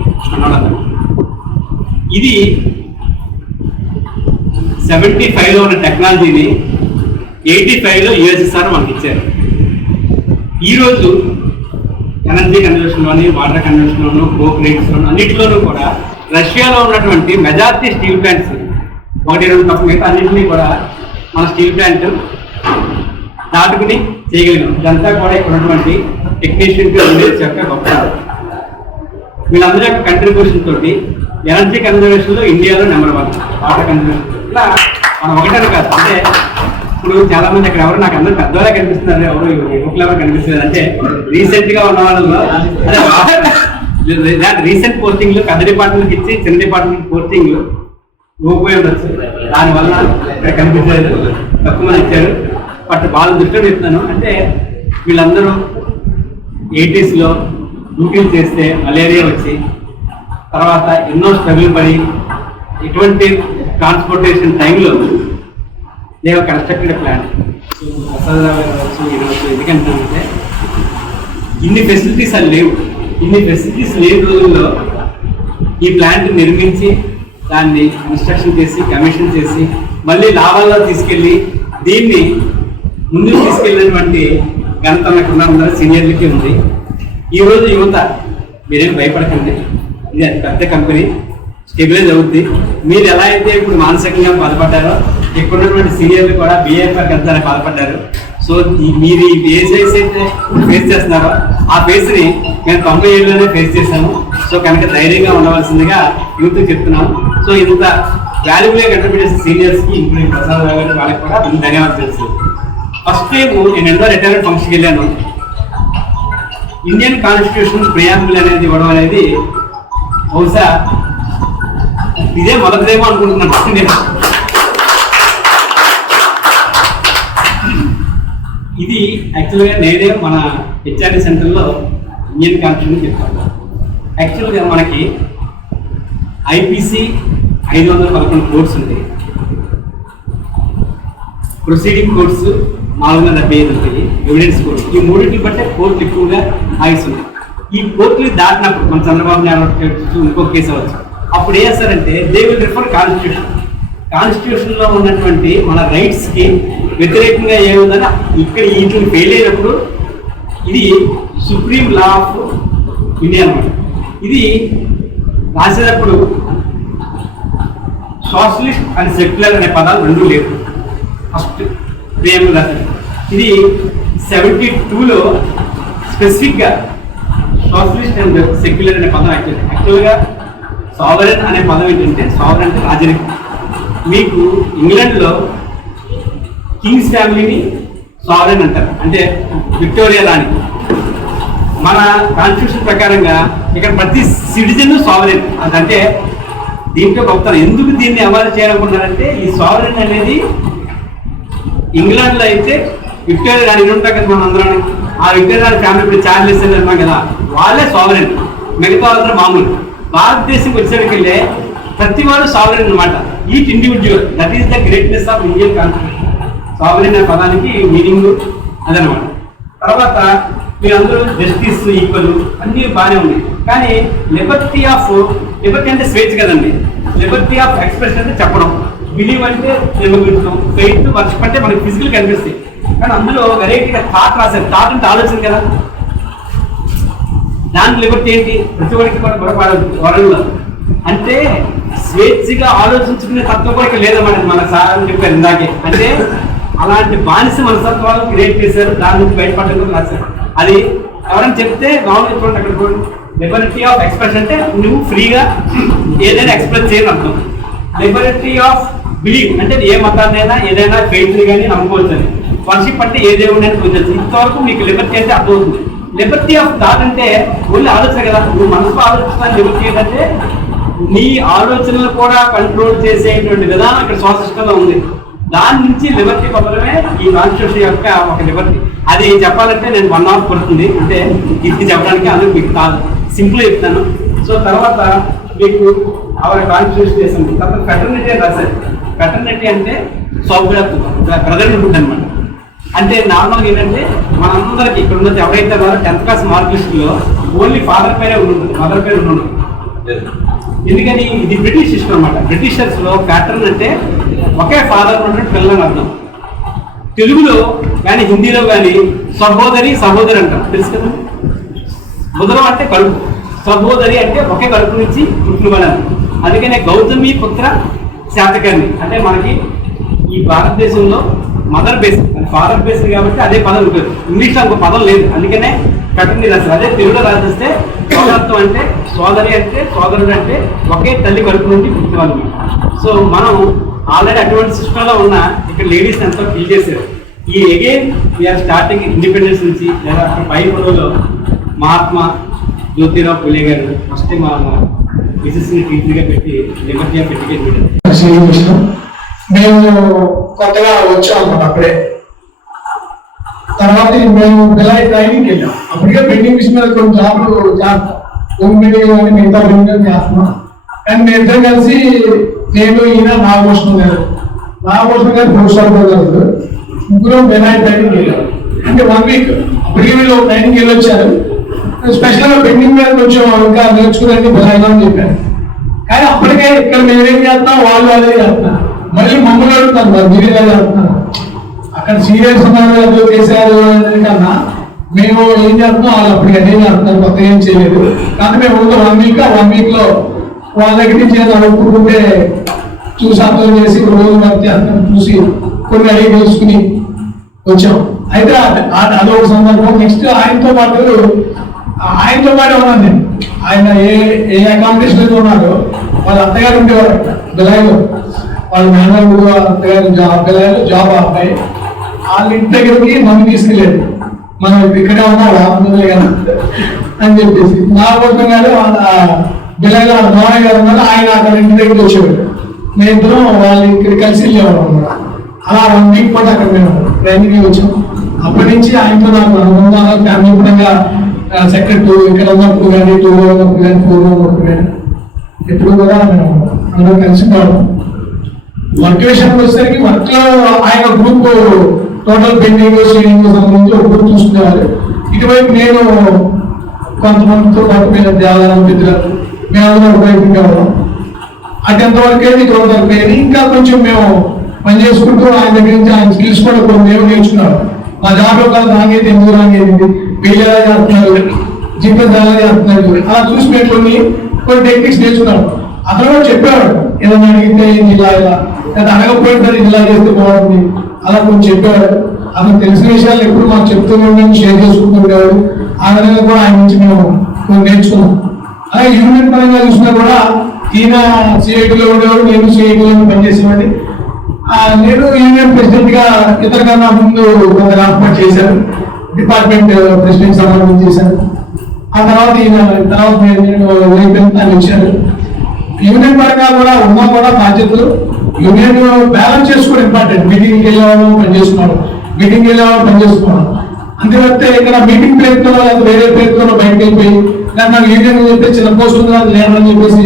ఇది 75లో ఉన్న టెక్నాలజీని 85లో యుఎస్ఎస్ఆర్ మనకి ఇచ్చారు. ఈరోజు ఎనర్జీ కన్వర్షన్లోని, వాటర్ కన్వర్షన్లోను, కోక్ రేట్స్లోను అన్నింటిలోనూ కూడా రష్యాలో ఉన్నటువంటి మెజారిటీ స్టీల్ ప్లాంట్స్ 1-2 తప్ప మిగతా అన్నింటినీ కూడా మన స్టీల్ ప్లాంట్ దాటుకుని చేయగలిగాం. ఇదంతా కూడా ఇక్కడ ఉన్నటువంటి టెక్నీషియన్ యొక్క గొప్ప. వీళ్ళందరి యొక్క కంట్రిబ్యూషన్ తోటి ఎనర్జీ కన్జర్వేషన్లో ఇండియాలో నెంబర్ 1, వాటర్ కన్జర్వేషన్. ఇలా మనం ఒకటే కాదు, అంటే ఇప్పుడు చాలా మంది అక్కడ ఎవరు నాకు అందరూ పెద్దవాళ్ళే కనిపిస్తున్నారు, ఎవరు యువకులు ఎవరు కనిపిస్తున్నారు అంటే రీసెంట్ గా ఉన్న వాళ్ళలో రీసెంట్ పోస్టింగ్లు పెద్ద డిపార్ట్మెంట్కి ఇచ్చి చిన్న డిపార్ట్మెంట్ పోస్టింగ్లు ఇవ్వకపోయి ఉండొచ్చు, దానివల్ల ఇక్కడ కనిపించలేదు, తక్కువ మంది ఇచ్చారు. బట్ వాళ్ళ దృష్టిలో చెప్తున్నాను అంటే వీళ్ళందరూ 80s డ్యూటీలు చేస్తే మలేరియా వచ్చి తర్వాత ఎన్నో స్ట్రగుల్ పడి ఇటువంటి ట్రాన్స్పోర్టేషన్ టైంలో దేవ కన్స్ట్రక్టెడ్ ప్లాన్. సో ప్రసాదరావు గారు కావచ్చు, ఈరోజు ఎందుకంటే ఇన్ని ఫెసిలిటీస్ అని లేవు. ఇన్ని ఫెసిలిటీస్ లేని రోజుల్లో ఈ ప్లాంట్ నిర్మించి దాన్ని కన్స్ట్రక్షన్ చేసి కమిషన్ చేసి మళ్ళీ లాభాల్లో తీసుకెళ్ళి దీన్ని ముందుకు తీసుకెళ్ళినటువంటి ఘనత ఉన్న సీనియర్లకి ఉంది. ఈరోజు యువత మీరేం భయపడకండి, ఇది పెద్ద కంపెనీ, స్టెబిలైజ్ అవుద్ది. మీరు ఎలా అయితే ఇప్పుడు మానసికంగా బాధపడ్డారో ఇక్కడ ఉన్నటువంటి సీనియర్లు కూడా బిఏఎఫ్ఆర్ కలుతారని బాధపడ్డారు. సో మీరు ఈ ఫేస్ అయితే ఫేస్ చేస్తున్నారో ఆ ఫేస్ని నేను 97లోనే ఫేస్ చేశాను. సో కనుక ధైర్యంగా ఉండవలసిందిగా యూత్ చెప్తున్నాను. సో ఇంత వాల్యుబుల్గా కంట్రిబ్యూట్ చేసిన సీనియర్స్కి ఇప్పుడు ప్రసాద్ రావు గారి వాళ్ళకి కూడా ధన్యవాదాలు తెలుసు. ఫస్ట్ టైం నేను ఎన్నో రిటైర్మెంట్ ఫంక్షన్కి వెళ్ళాను. ఇండియన్ కాన్స్టిట్యూషన్ ప్రియాంబుల్ అనేది ఇవ్వడం అనేది బహుశా ఇదే మొదటిదేమో అనుకుంటున్నాను నేను. ఇది యాక్చువల్గా నేనే మన హెచ్ఆర్డి సెంటర్లో ఇండియన్ కాన్స్టిట్యూషన్ చెప్తాను. యాక్చువల్గా మనకి ఐపీసీ 511 కోర్స్ ఉంది, ప్రొసీడింగ్ కోర్సు 475 ఉంటుంది, ఎవిడెన్స్ కోర్సు. ఈ మూడింటిని బట్టే కోర్టులు ఎక్కువగా ఆగిస్తుంది. ఈ కోర్టులు దాటినప్పుడు మన చంద్రబాబు నాయుడు ఇంకొక కేసు అవ్వచ్చు, అప్పుడు ఏం చేస్తారంటే దే విల్ రిఫర్ కాన్స్టిట్యూషన్లో ఉన్నటువంటి మన రైట్స్కి వ్యతిరేకంగా ఏముందని ఇక్కడ వీటిని ఫెయిల్ అయినప్పుడు ఇది సుప్రీం లా ఆఫ్ ఇండియా అన్నమాట. ఇది రాసేటప్పుడు సోషలిస్ట్ అండ్ సెక్యులర్ అనే పదాలు రెండూ లేవు. ఫస్ట్ ప్రియాంబుల్ రాశారు. ఇది 72లో స్పెసిఫిక్గా సోషలిస్ట్ అండ్ సెక్యులర్ అనే పదం యాక్చువల్గా సావరెన్ అనే పదం ఏంటంటే సావరెన్ అంటే రాజరికం. మీకు ఇంగ్లాండ్లో కింగ్స్ ఫ్యామిలీని సావరెన్ అంటారు, అంటే విక్టోరియా రాణి. మన కాన్స్టిట్యూషన్ ప్రకారంగా ఇక్కడ ప్రతి సిటిజన్ సావరెన్. అదంటే దీంట్లో గొప్పతనం ఎందుకు దీన్ని అమలు చేయాలనుకుంటున్నారంటే ఈ సావరెన్ అనేది ఇంగ్లాండ్లో అయితే విక్టోరియా రాణి ఉంటాం కదా మనం అందరం, ఆ విక్టోరియా రాణి ఫ్యామిలీ ఇప్పుడు చార్లెస్ అని ఉన్నాం కదా, వాళ్ళే సావరెన్, మిగతా వాళ్ళందరూ మామూలు. భారతదేశంకి వచ్చేసరికి వెళ్ళే ప్రతి వాడు సావరెన్ అనమాట. Each individual, that is the greatness of Indian constitution. Sovereign అనే పదానికి మీనింగ్ అదనమాట. తర్వాత మీరందరూ జస్టిస్, ఈక్వల్ అన్నీ బాగానే ఉన్నాయి, కానీ లిబర్టీ అంటే స్వేచ్ఛ కదండి. లిబర్టీ ఆఫ్ ఎక్స్ప్రెషన్ అంటే చెప్పడం, బిలీవ్ అంటే నిలబెట్టడం, ఫెయిత్, వర్షిప్ అంటే మనకి ఫిజికల్ కనిపిస్తాయి. కానీ అందులో వెరైటీగా థాట్ రాశారు. థాట్ అంటే ఆలోచన కదా, దాని లిబర్టీ ఏంటి? ప్రతి ఒక్కరికి కూడా గొడవపడదు వరల్డ్లో. అంటే స్వేచ్ఛగా ఆలోచించుకునే తత్వం కూడా లేదన్నమాట. మన సార్ అని చెప్పారు ఇందాకే. అంటే అలాంటి బానిస మనస్తత్వాలు క్రియేట్ చేశారు, దాని నుంచి బయటపడడం రాశారు. అది ఎవరైనా చెప్తే మామూలు చూడండి, అక్కడ చూడండి, లిబర్టీ ఆఫ్ ఎక్స్ప్రెషన్ అంటే నువ్వు ఫ్రీగా ఏదైనా ఎక్స్ప్రెస్ చేయని అర్థం. లిబర్టీ ఆఫ్ బిలీవ్ అంటే ఏ మతాన్నైనా ఏదైనా ఫెయిత్ కానీ నమ్ముకోవచ్చు అని. వర్షిప్ అంటే ఏ దేవుడైనా పూజించవచ్చు. ఇంతవరకు మీకు లిబర్టీ అంటే అర్థమవుతుంది. లిబర్టీ ఆఫ్ థాట్ అంటే ఓన్లీ ఆలోచన కదా, నువ్వు మనసులో ఆలోచిస్తాను. లిబర్టీ ఏంటంటే నీ ఆలోచనలు కూడా కంట్రోల్ చేసేటువంటి విధానం ఇక్కడ స్వాతంత్రంలో ఉంది. దాని నుంచి లిబర్టీ పొందడమే ఈ కాన్స్టిట్యూషన్ యొక్క ఒక లిబర్టీ. అది చెప్పాలంటే నేను 1 hour పడుతుంది, అంటే ఇది చెప్పడానికి అందుకు మీకు కాదు, సింపుల్ చెప్తాను. సో తర్వాత మీకు అవర్ కాన్స్టిట్యూషన్ చేసింది. తర్వాత ఫెటర్నిటీ అని రాశారు. ఫెటర్నిటీ అంటే బ్రదర్హుడ్ అనమాట. అంటే నార్మల్గా ఏంటంటే మనందరికి ఇక్కడ ఉన్నది ఎవరైతే 10th క్లాస్ మార్క్ లిస్టులో ఓన్లీ ఫాదర్ పేరే ఉంటుంది, మదర్ పేరు ఉండదు. ఎందుకని? ఇది బ్రిటిష్ సిస్టమ్ అనమాట. బ్రిటిషర్స్ లో ప్యాటర్న్ అంటే ఒకే ఫాదర్ ఉన్నట్టు పిల్లలని అర్థం. తెలుగులో కానీ హిందీలో కానీ సహోదరి అంటారు, తెలుసు కదా. బుధరం అంటే కడుపు, సహోదరి అంటే ఒకే కడుపు నుంచి పుట్టినవాడని. అందుకనే గౌతమి పుత్ర శాతకర్ణి అంటే మనకి ఈ భారతదేశంలో మదర్ బేస్, ఫాదర్ బేస్ కాబట్టి అదే పదం ఉంటుంది. ఇంగ్లీష్లో ఇంకో పదం లేదు, అందుకనే కఠిన రాశారు. అదే తెలుగులో రాసిస్తే సోదరత్వం అంటే సోదరి అంటే సోదరుడు అంటే ఒకే తల్లి కడుపు నుండి పుట్టినవాళ్ళు. సో మనం ఆల్రెడీ అటువంటి సిస్టంలో ఉన్న ఇక్కడ లేడీస్ ఎంతో ఫీల్ చేశారు. ఈ అగైన్ వీఆర్ స్టార్టింగ్ ఇండిపెండెన్స్ నుంచి లేదా 5 రోజుల్లో మహాత్మా జ్యోతిరావు పులే గారు ఫస్ట్ టైం మిసెస్ని టీచర్గా పెట్టి నిమజ్జనం పెట్టి విషయం మేము కొత్తగా వచ్చాం అన్నమాట అప్పుడే. తర్వాత మేము బిలాయి ట్రైనింగ్కి వెళ్ళాం. అప్పటికే పెయింటింగ్ మిషన్ మీద కొన్ని జాబ్లు చేస్తాం, హోమ్ బిల్డింగ్ కానీ మిగతా బిల్డింగ్ చేస్తున్నాం. కానీ మేము ఇద్దరు కలిసి, నేను ఈయన నాగభూషణం గారు భూషాల్ గారు ముగ్గురు బిలాయి ట్రైనింగ్కి వెళ్ళాం. అంటే 1 వీక్ అప్పటికే వీళ్ళు ట్రైనింగ్కి వెళ్ళి వచ్చారు. స్పెషల్గా పెయింటింగ్ మీద కొంచెం ఇంకా నేర్చుకుని బిలాయిలో అని చెప్పారు. కానీ అప్పటికే ఇక్కడ మేమేం చేస్తాం, వాళ్ళు అదే చేస్తున్నారు. మళ్ళీ మమ్మల్ని అడుగుతారు, మరి మీరు ఇలా చేస్తున్నారు, అక్కడ సీరియస్ ఉన్నారు ఏదో చేశారు అనేది కన్నా మేము ఏం చేస్తున్నాం, వాళ్ళు అప్పటికి అదే చేస్తున్నారు, కొత్త ఏం చేయలేదు. కానీ మేము ఒక 1 వీక్ లో వాళ్ళ దగ్గర నుంచి ఏదో అడుగుకుంటుంటే చూసి అర్థం చేసి రోజు వర్క్ చేస్తాం, చూసి కొన్ని అడిగి తెలుసుకుని వచ్చాం. అయితే అదొక సందర్భం. నెక్స్ట్ ఆయనతో పాటు ఉన్నాను నేను. ఆయన ఏ అకామిడేషన్ అయితే ఉన్నారో వాళ్ళ అత్తగారు ఉండేవారు బిలాయిలో. వాళ్ళ మేనల్లుడు అత్తగారు బిలాయిలో జాబ్ అబ్బాయి. వాళ్ళ ఇంటి దగ్గరికి నన్ను తీసుకెళ్ళాడు. మనం ఇక్కడే ఉన్నాడు కదా అని చెప్పేసి. నా కోసం గారు వాళ్ళ బిలాయిలో వాళ్ళ మామయ్య గారు ఉన్నారు, ఆయన అక్కడ ఇంటి దగ్గరికి వచ్చేవాడు. మేమిద్దరం వాళ్ళు ఇక్కడ కలిసి వెళ్ళేవాడు అన్నమాట. అలా 1 వీక్ పాటు అక్కడ మేము ట్రైనింగ్ వచ్చాం. అప్పటి నుంచి ఆయనతో నాకు అనుబంధాలు ఫ్యామిలీ పరంగా సెక్రటరీ ఇక్కడ ఉన్నప్పుడు కానీ 2లో ఉన్నప్పుడు కానీ 4లో ఉన్నప్పుడు కానీ ఎప్పుడు కూడా మేము అందరూ కలిసి ఉన్నాము. వర్క్ విషయానికి వచ్చేసరికి వర్క్ లో ఆయన గ్రూప్ టోటల్ పెయింటింగ్ షేడింగ్ సంబంధించి ఒక గ్రూప్ చూసుకునేవారు. ఇటువైపు నేను కొంతమందితో పాటు మేము దేవాలయం పెద్దలు మేమందరం ఉపయోగించేవాళ్ళం. అది ఎంతవరకు అయితే ఇక్కడ వరకు అయింది. ఇంకా కొంచెం మేము పని చేసుకుంటూ ఆయన దగ్గర నుంచి ఆయన స్కిల్స్ కూడా కొన్ని మేము నేర్చుకున్నాం. మా జాబ్లో కాదు రాంగేది ఎందుకు రాంగేది వీళ్ళు ఎలా చేస్తున్నారు, జీపీఎస్ ఎలా చేస్తున్నారు, అలా చూసి మేము కొన్ని టెక్నిక్స్ నేర్చుకున్నాం. అతను కూడా చెప్పేవాడు, ఏదైనా అడిగితే ఇలా లేదా అడగకపోయినా ఇలా చేస్తే బాగుంటుంది, అలా కొంచెం చెప్పేవాడు. అతను తెలిసిన విషయాలు ఎప్పుడు మాకు చెప్తూ ఉండేది, షేర్ చేసుకుంటూ ఉండేవాడు. ఆ విధంగా కూడా ఆయన నుంచి మేము కొన్ని నేర్చుకున్నాం. అలాగే యూనియన్ పరంగా చూసినా కూడా ఈయన సిఐటీలో ఉండేవాడు, నేను సిఐటీలో పనిచేసేవాడిని. నేను యూనియన్ ప్రెసిడెంట్ గా ఇతర కన్నా ముందు కొంత ఏర్పాటు చేశాను, డిపార్ట్మెంట్ ప్రెసిడెంట్ సంబంధించి చేశాను. ఆ తర్వాత నేను వచ్చాను. యూనియన్ పరంగా కూడా ఉన్నా కూడా బాధ్యతలు యూనియన్ బ్యాలెన్స్ చేసుకోవడం ఇంపార్టెంట్. మీటింగ్కి వెళ్ళేవాడు పని చేసుకోవడం అంతేవస్తే ఇక్కడ మీటింగ్ పేరుతో లేదా వేరే పేరుతో బయటకు వెళ్ళిపోయి నాకు యూనియన్ చెప్పి చిన్న పోస్ట్ ఉంది అది లేదని చెప్పేసి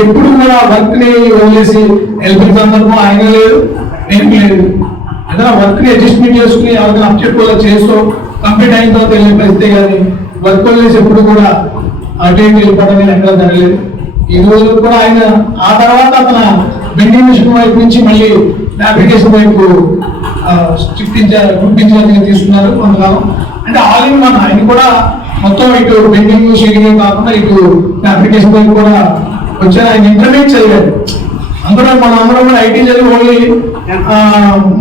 ఎప్పుడు కూడా వర్క్ ని వదిలేసి వెళ్ళిపోయిన సందర్భం ఆయన లేదు, నేను లేదు. ఏదైనా వర్క్ ని అడ్జస్ట్మెంట్ చేసుకుని ఎవరికైనా అప్చెప్పుకోవాలి చేస్తూ కంప్లీట్ అయిన తర్వాత వెళ్ళే పరిస్థితి. కానీ వర్క్ వదిలేసి ఎప్పుడు కూడా అటు ఇటు వెళ్ళిపోవడం ఎక్కడ జరగలేదు. ఈ రోజు కూడా ఆయన ఆ తర్వాత అతను బెండింగ్ మిషన్ వైపు నుంచి మళ్ళీ అప్లికేషన్ వైపు గుర్తించాలని తీసుకున్నారు కొంతకాలం. అంటే ఆల్ ఇన్ వన్ ఆయన కూడా మొత్తం ఇటు బెండింగ్ షీటింగ్ కాకుండా ఇటు అప్లికేషన్ వైపు కూడా వచ్చారు. ఆయన ఇంటర్మీడియట్ చదివారు. అందరం కూడా ఐటీ చదివి ఓన్లీ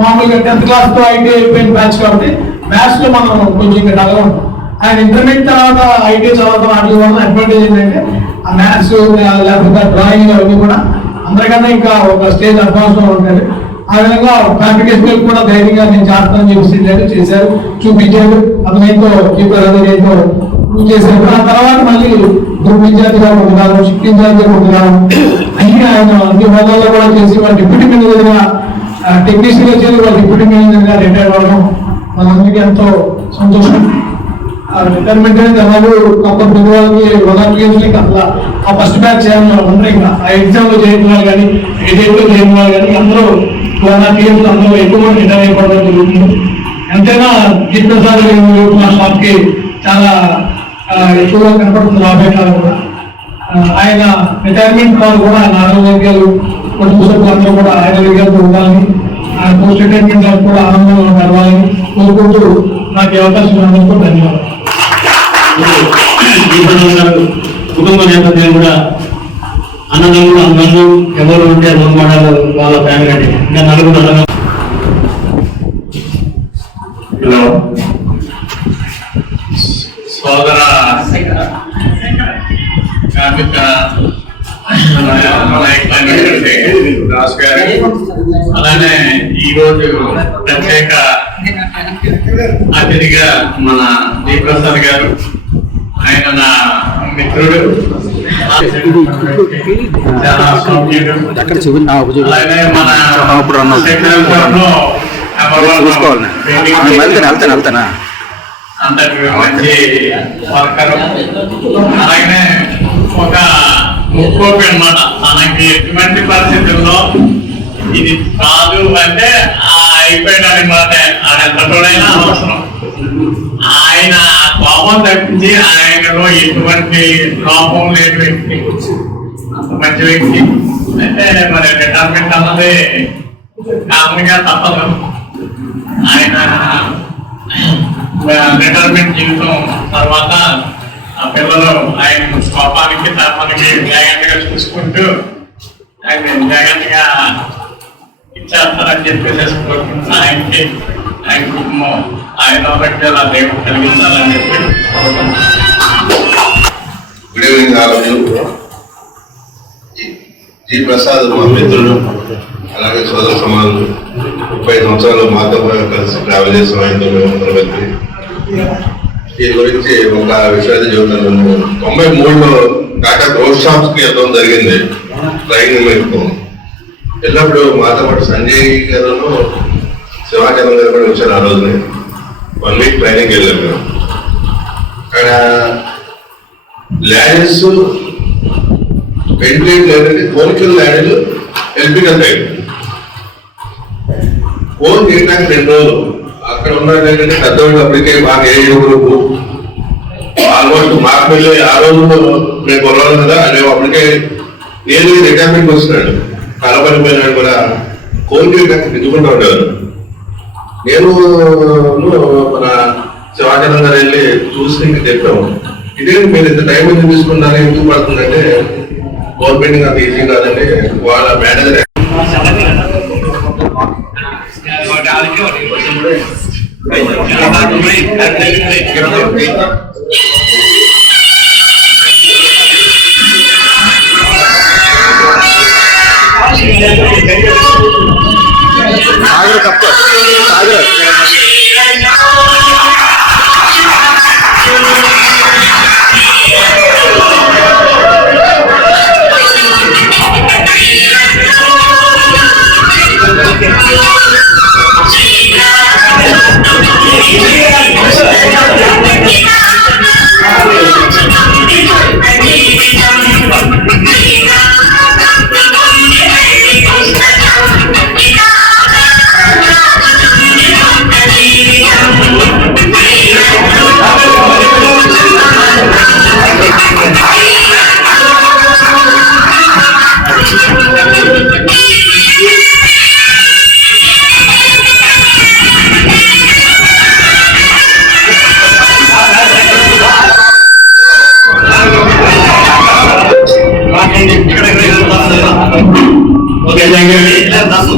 మామూలుగా 10th క్లాస్ తో ఐటీ అయిపోయిన బ్యాచ్ కాబట్టి మ్యాథ్స్ లో మనం కొంచెం ఇంకా డల్గా ఉంటాం. ఆయన ఇంటర్మీడియట్ తర్వాత ఐటీ చదవడం వాటి వల్ల అడ్వాంటేజ్ ఏంటంటే ఆ మ్యాథ్స్ లేకపోతే డ్రాయింగ్ అవన్నీ కూడా అందరికన్నా ఇంకా ఒక స్టేజ్ అడ్వాన్స్ లో ఉంటారు. ఆ విధంగా ఫ్యాబ్రికేషన్ కూడా ధైర్యంగా నేను చేస్తానని చెప్పి చేశారు, చూపించారు. అతనితో ప్రూవ్ చేశారు. ఆ తర్వాత మళ్ళీ గ్రూప్ ఇన్ఛార్జిగా పొందుతారు, షిఫ్ట్ ఇన్ఛార్జిగా పొందుతారు. అన్ని ఆయన అన్ని హోదాల్లో కూడా చేసి వాళ్ళ డిప్యూటీ మేనేజర్ గా టెక్నీషియన్ గా చేసి వాళ్ళ డిప్యూటీ మేనేజర్ గా రిటైర్ అవ్వడం మనందరికీ ఎంతో సంతోషం. రిటైర్మెంట్ అనేది అలాగే కొత్త వాళ్ళకి వదలకి అసలు ఆ ఫస్ట్ బ్యాచ్ ఉంటాయి ఇంకా ఆ ఎగ్జామ్ లో చేయడం వాళ్ళు కానీ ఎడిట్ లో చేయడం వాళ్ళు కానీ అందరూ అందరూ ఎక్కువ మంది రిటైర్ అయిపోవడం జరుగుతుంది. ఎంతైనా జీప్రసాద్ మా షాప్ కి చాలా ఎక్కువగా కనపడుతుంది రాబోయే కాలం కూడా. ఆయన రిటైర్మెంట్ వాళ్ళు కూడా ఆయన ఆరోగ్యాలు కుటుంబ సభ్యులందరూ కూడా ఆరోగ్యాలతో ఉండాలని, ఆయన పోస్ట్ రిటైర్మెంట్ వాళ్ళు కూడా ఆనందంగా గడవాలని కోరుకుంటూ నాకు ఈ అవకాశం అందరికీ ధన్యవాదాలు. కుటుంబ నేపథ్యం కూడా అన్నదమ్ముడు అందరూ ఎవరు ఉంటే మొదలు వాళ్ళ ఫ్యామిలీ అంటే ఇంకా నలుగురు అన్నదమ్ములు. హలో సోదర అలానే ఈరోజు ప్రత్యేక అతిథిగా మన జీ ప్రసాద్ గారు, ఆయన నా మిత్రుడు, చాలా సౌమ్యుడు. అలాగే మన అందరికి మంచి వర్కరు. అలాగే ఒక ముక్కోపి అన్నమాట. మనకి ఎటువంటి పరిస్థితుల్లో ఇది కాదు అంటే అయిపోయినది మాట. ఆయన తోడైనా అవసరం. ఆయన కోపం తప్పించి ఆయనలో ఎటువంటి కోపం లేని వ్యక్తి, అంత మంచి వ్యక్తి. అయితే మరి రిటైర్మెంట్ అన్నది కారణంగా తప్పదు. ఆయన రిటైర్మెంట్ జీవితం తర్వాత ఆ పిల్లలు ఆయన కోపానికి తప్పనికి జాగ్రత్తగా చూసుకుంటూ ఆయన జాగ్రత్తగా ఇచ్చేస్తారని చెప్పేసి కోరుకుంటున్నాను. ఆయనకి ఆయన కుటుంబం ఆయన ఆరోగ్యాల దేవుడు కలిగించాలని చెప్పి గుడ్ ఈవినింగ్ ఆరోగ్యం. జి ప్రసాద్ మా మిత్రుడు, అలాగే సోదర సమానులు. 30 సంవత్సరాలు మాతో కలిసి ట్రావెల్ చేసిన ఆయనతో మేము వ్యక్తి. దీని గురించి ఒక విషయాన్ని చెబుతాను. 93లో టాటా గ్రోత్ షాప్స్ కి వెళ్ళడం జరిగింది ట్రైనింగ్ మీకు. వెళ్ళినప్పుడు మాతో పాటు సంజయ్ గారు, శివాచలం గారు కూడా వచ్చారు. ఆ రోజుని 1 వీక్ ట్రైనింగ్ వెళ్ళాము మేము. అక్కడ ల్యాడీస్ వెంటిలేట్ లేదంటే కోరికలు ల్యాడీలు ఎలక్ట్రికల్ టైప్ ఫోన్ తీయడానికి 2 రోజులు అక్కడ ఉన్నట్టు పెద్దవాళ్ళు అప్పటికే బాగా ఏజ్ గ్రూప్ ఆల్మోస్ట్ మాకు వెళ్ళి ఆ రోజు మేము కొలవాలి కదా అని అప్పటికే నేను రిటైర్మెంట్కి వస్తున్నాడు. కలపడిపోయినాడు కూడా ఫోన్ తీయడానికి దిద్దుకుంటూ ఉండేవారు. నేను మన శివాచలం గారు వెళ్ళి చూసి ఇంకా చెప్పాము, ఇదే మీరు ఇంత టైం ఎందుకు తీసుకున్నారు, ఎందుకు పడుతుందంటే గవర్నమెంట్ అంత ఈజీ కాదండి. వాళ్ళ మేనేజర్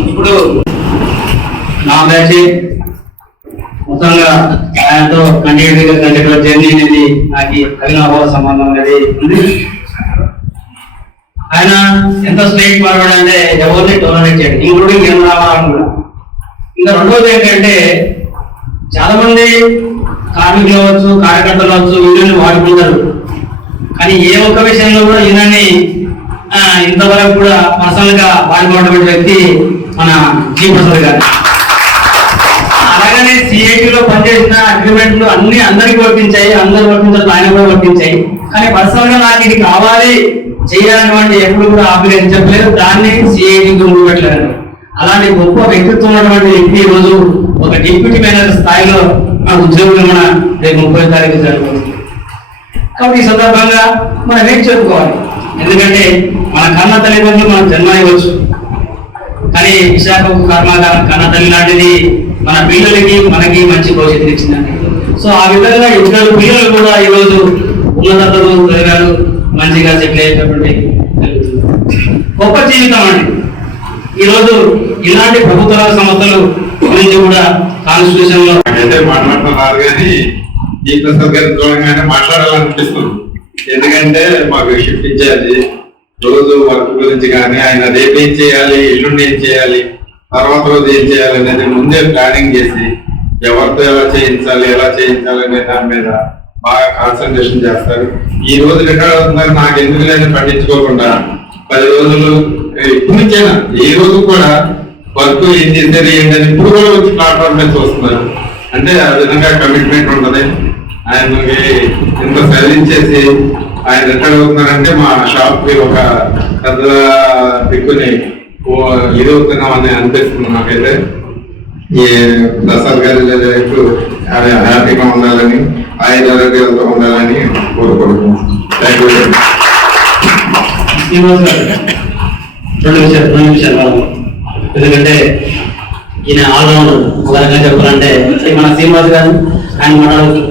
ఇప్పుడు నా బ్యాచ్ మొత్తంగా ఆయనతో కంటిన్యూ జర్నీ అనేది నాకు అవినాభావ సంబంధం అనేది ఉంది. ఆయన ఎంత స్ట్రైట్ ఫార్వర్డ్ అంటే ఎవరిని టోలరేట్ చేయండి, ఇంక్లూడింగ్ రామారావు కూడా. ఇంకా రెండోది ఏంటంటే చాలా మంది కార్మికులు అవ్వచ్చు, కార్యకర్తలు అవ్వచ్చు, వీళ్ళని వాడుకుంటారు. కానీ ఏ ఒక్క విషయంలో కూడా ఈయనని ఇంతవరకు కూడా పర్సనల్ గా వాడుకున్నటువంటి వ్యక్తి మన జి ప్రసాద్ గారు. అలాగనే సిఐటిలో పనిచేసిన అగ్రిమెంట్లు అన్ని అందరికి వర్తించాయి, అందరు వర్తించారు, ఆయన కూడా వర్తించాయి. కానీ పర్సనల్ గా నాకు ఇది కావాలి చేయాలన్నటువంటి ఎప్పుడు కూడా ఆబ్లిగేషన్ చెప్పలేదు, దాన్ని సిఐటికి ముందు పెట్టలేదు. అలాంటి గొప్ప వ్యక్తిత్వం ఉన్నటువంటి వ్యక్తి ఈ రోజు ఒక డిప్యూటీ మేనేజర్ స్థాయిలో మన ఉద్యోగులు మన రేపు 30వ తారీఖు జరుగుతుంది. కాబట్టి ఈ సందర్భంగా మనం ఏం చెప్పుకోవాలి, ఎందుకంటే మన కన్న తల్లిదండ్రులు మనం జన్మ ఇవ్వచ్చు, కానీ విశాఖ కర్మాగారం కన్న తల్లి లాంటిది మన పిల్లలకి మనకి మంచి భవిష్యత్తు ఇచ్చిందండి. సో ఆ విధంగా ఇద్దరు పిల్లలు కూడా ఈరోజు ఉన్నతలు పెరిగారు, మంచిగా సెటిల్ అయ్యేటటువంటి గొప్ప జీవితం అండి. ఈరోజు ఇలాంటి ప్రభుత్వ సంస్థలు గురించి కూడా కాన్స్టిట్యూషన్ లో అయితే మాట్లాడుతున్నారు, కానీ జి ప్రసాద్ గారి చూడగానే మాట్లాడాలనిపిస్తుంది. ఎందుకంటే మాకు షిఫ్ట్ ఇచ్చేది రోజు వర్క్ గురించి కానీ ఆయన రేపు ఏం చేయాలి, ఎల్లుండి ఏం చేయాలి, తర్వాత రోజు ఏం చేయాలి అనేది ముందే ప్లానింగ్ చేసి ఎవరితో ఎలా చేయించాలి అనే దాని మీద బాగా కాన్సన్ట్రేషన్ చేస్తారు. ఈ రోజు రిటైర్ అవుతున్నారు, నాకు ఎందుకు లేదని పట్టించుకోకుండా 10 రోజులు ఇప్పుడు నుంచైనా ఈ రోజు కూడా వర్క్ ఏం చేశారు ఏంటని ఇప్పుడు కూడా వచ్చి ప్లాట్ఫామ్ మీద చూస్తున్నారు. అంటే ఆ విధంగా కమిట్మెంట్ ఉంటది. ఆయనకి ఇంత చదివించేసి ఆయన రిటైర్ అవుతున్నారంటే మా షాప్ కి ఒక పెద్ద దిక్కుని ఇది అవుతున్నామని అనిపిస్తుంది నాకైతే. ఈ ప్రసాద్ గారి ఎప్పుడు హ్యాపీగా ఉండాలని, ఆయన ఆరోగ్యాలతో ఉండాలని కోరుకుంటున్నాను. Thank you. శ్రీనివాస్ గారు 2 నిమిషాలు ఎందుకంటే ఈయన ఆల్రౌండర్ ఒక రకంగా చెప్పాలంటే మన శ్రీనివాస్ గారు ఆయన మాట్లాడుతూ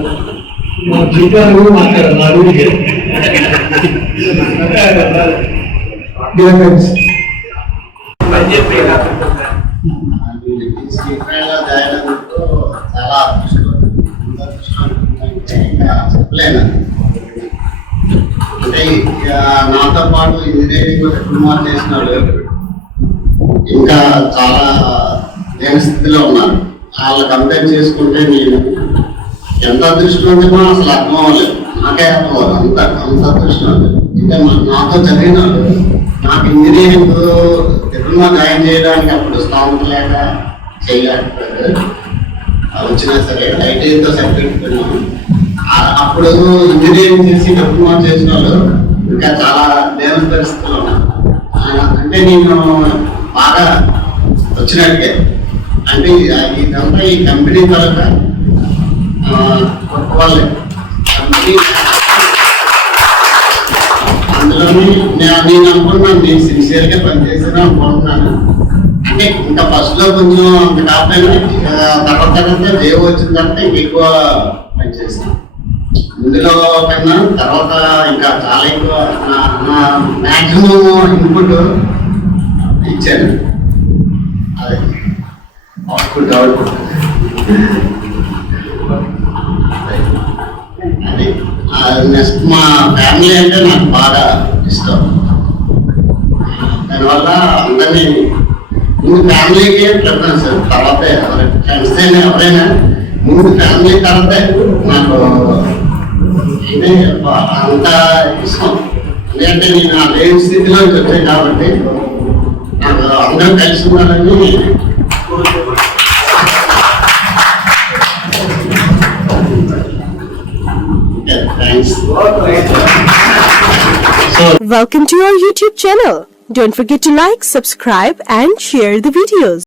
చాలా చెప్పలేను. అంటే నాతో పాటు ఇంజనీరింగ్ డిప్లొమా చేసిన వాళ్ళు ఇంకా చాలా లేని స్థితిలో ఉన్నారు. వాళ్ళు కంపేర్ చేసుకుంటే నేను ఎంత అదృష్టవంతమో అసలు అర్థం అవ్వలేదు. నాకే అంత అదృష్టం. అంటే నాతో చదివిన వాళ్ళు నాకు ఇంజనీరింగ్ డిప్లొమా జాయిన్ చేయడానికి అప్పుడు స్థానం లేక చేయలేకపోయారు. వచ్చినా సరే ఐటీఐతో సర్టిఫికెట్ పొందాను. అప్పుడు ఇంజనీరింగ్ చేసి డిప్లొమా చేసిన వాళ్ళు ఇంకా చాలా దేని పరిస్థితుల్లో ఉన్నారు. అంటే నేను బాగా వచ్చినట్టే. అంటే ఇదంతా ఈ కంపెనీ తరఫున గొప్ప వాళ్ళే కంపెనీ. అందులోని నేను అనుకున్నాను, నేను సిన్సియర్గా పనిచేసాను అనుకుంటున్నాను. అంటే ఇంకా ఫస్ట్ లో కొంచెం అంత కాకపోయినా తర్వాత దేవు వచ్చిన తర్వాత ఇంకెక్కువ పనిచేసాను. ఇందులో కన్నా తర్వాత ఇంకా చాలా ఎక్కువ నా మ్యాక్సిమం ఇన్పుట్ ఇచ్చాను. అదే అవుట్పుట్ అది నెక్స్ట్ మా ఫ్యామిలీ అంటే నాకు బాగా ఇష్టం. దానివల్ల అందరినీ ముందు ఫ్యామిలీకి ప్రిఫరెన్స్, తర్వాత ఫ్రెండ్స్ అయినా ఎవరైనా ముందు ఫ్యామిలీ తర్వాతే నాకు ఇదే అంత ఇష్టం. ఎందుకంటే నేను ఆ లేని స్థితిలో వచ్చాను కాబట్టి నాకు అందరూ కలిసి ఉండాలని thanks. Welcome to our YouTube channel. Don't forget to like, subscribe and share the videos.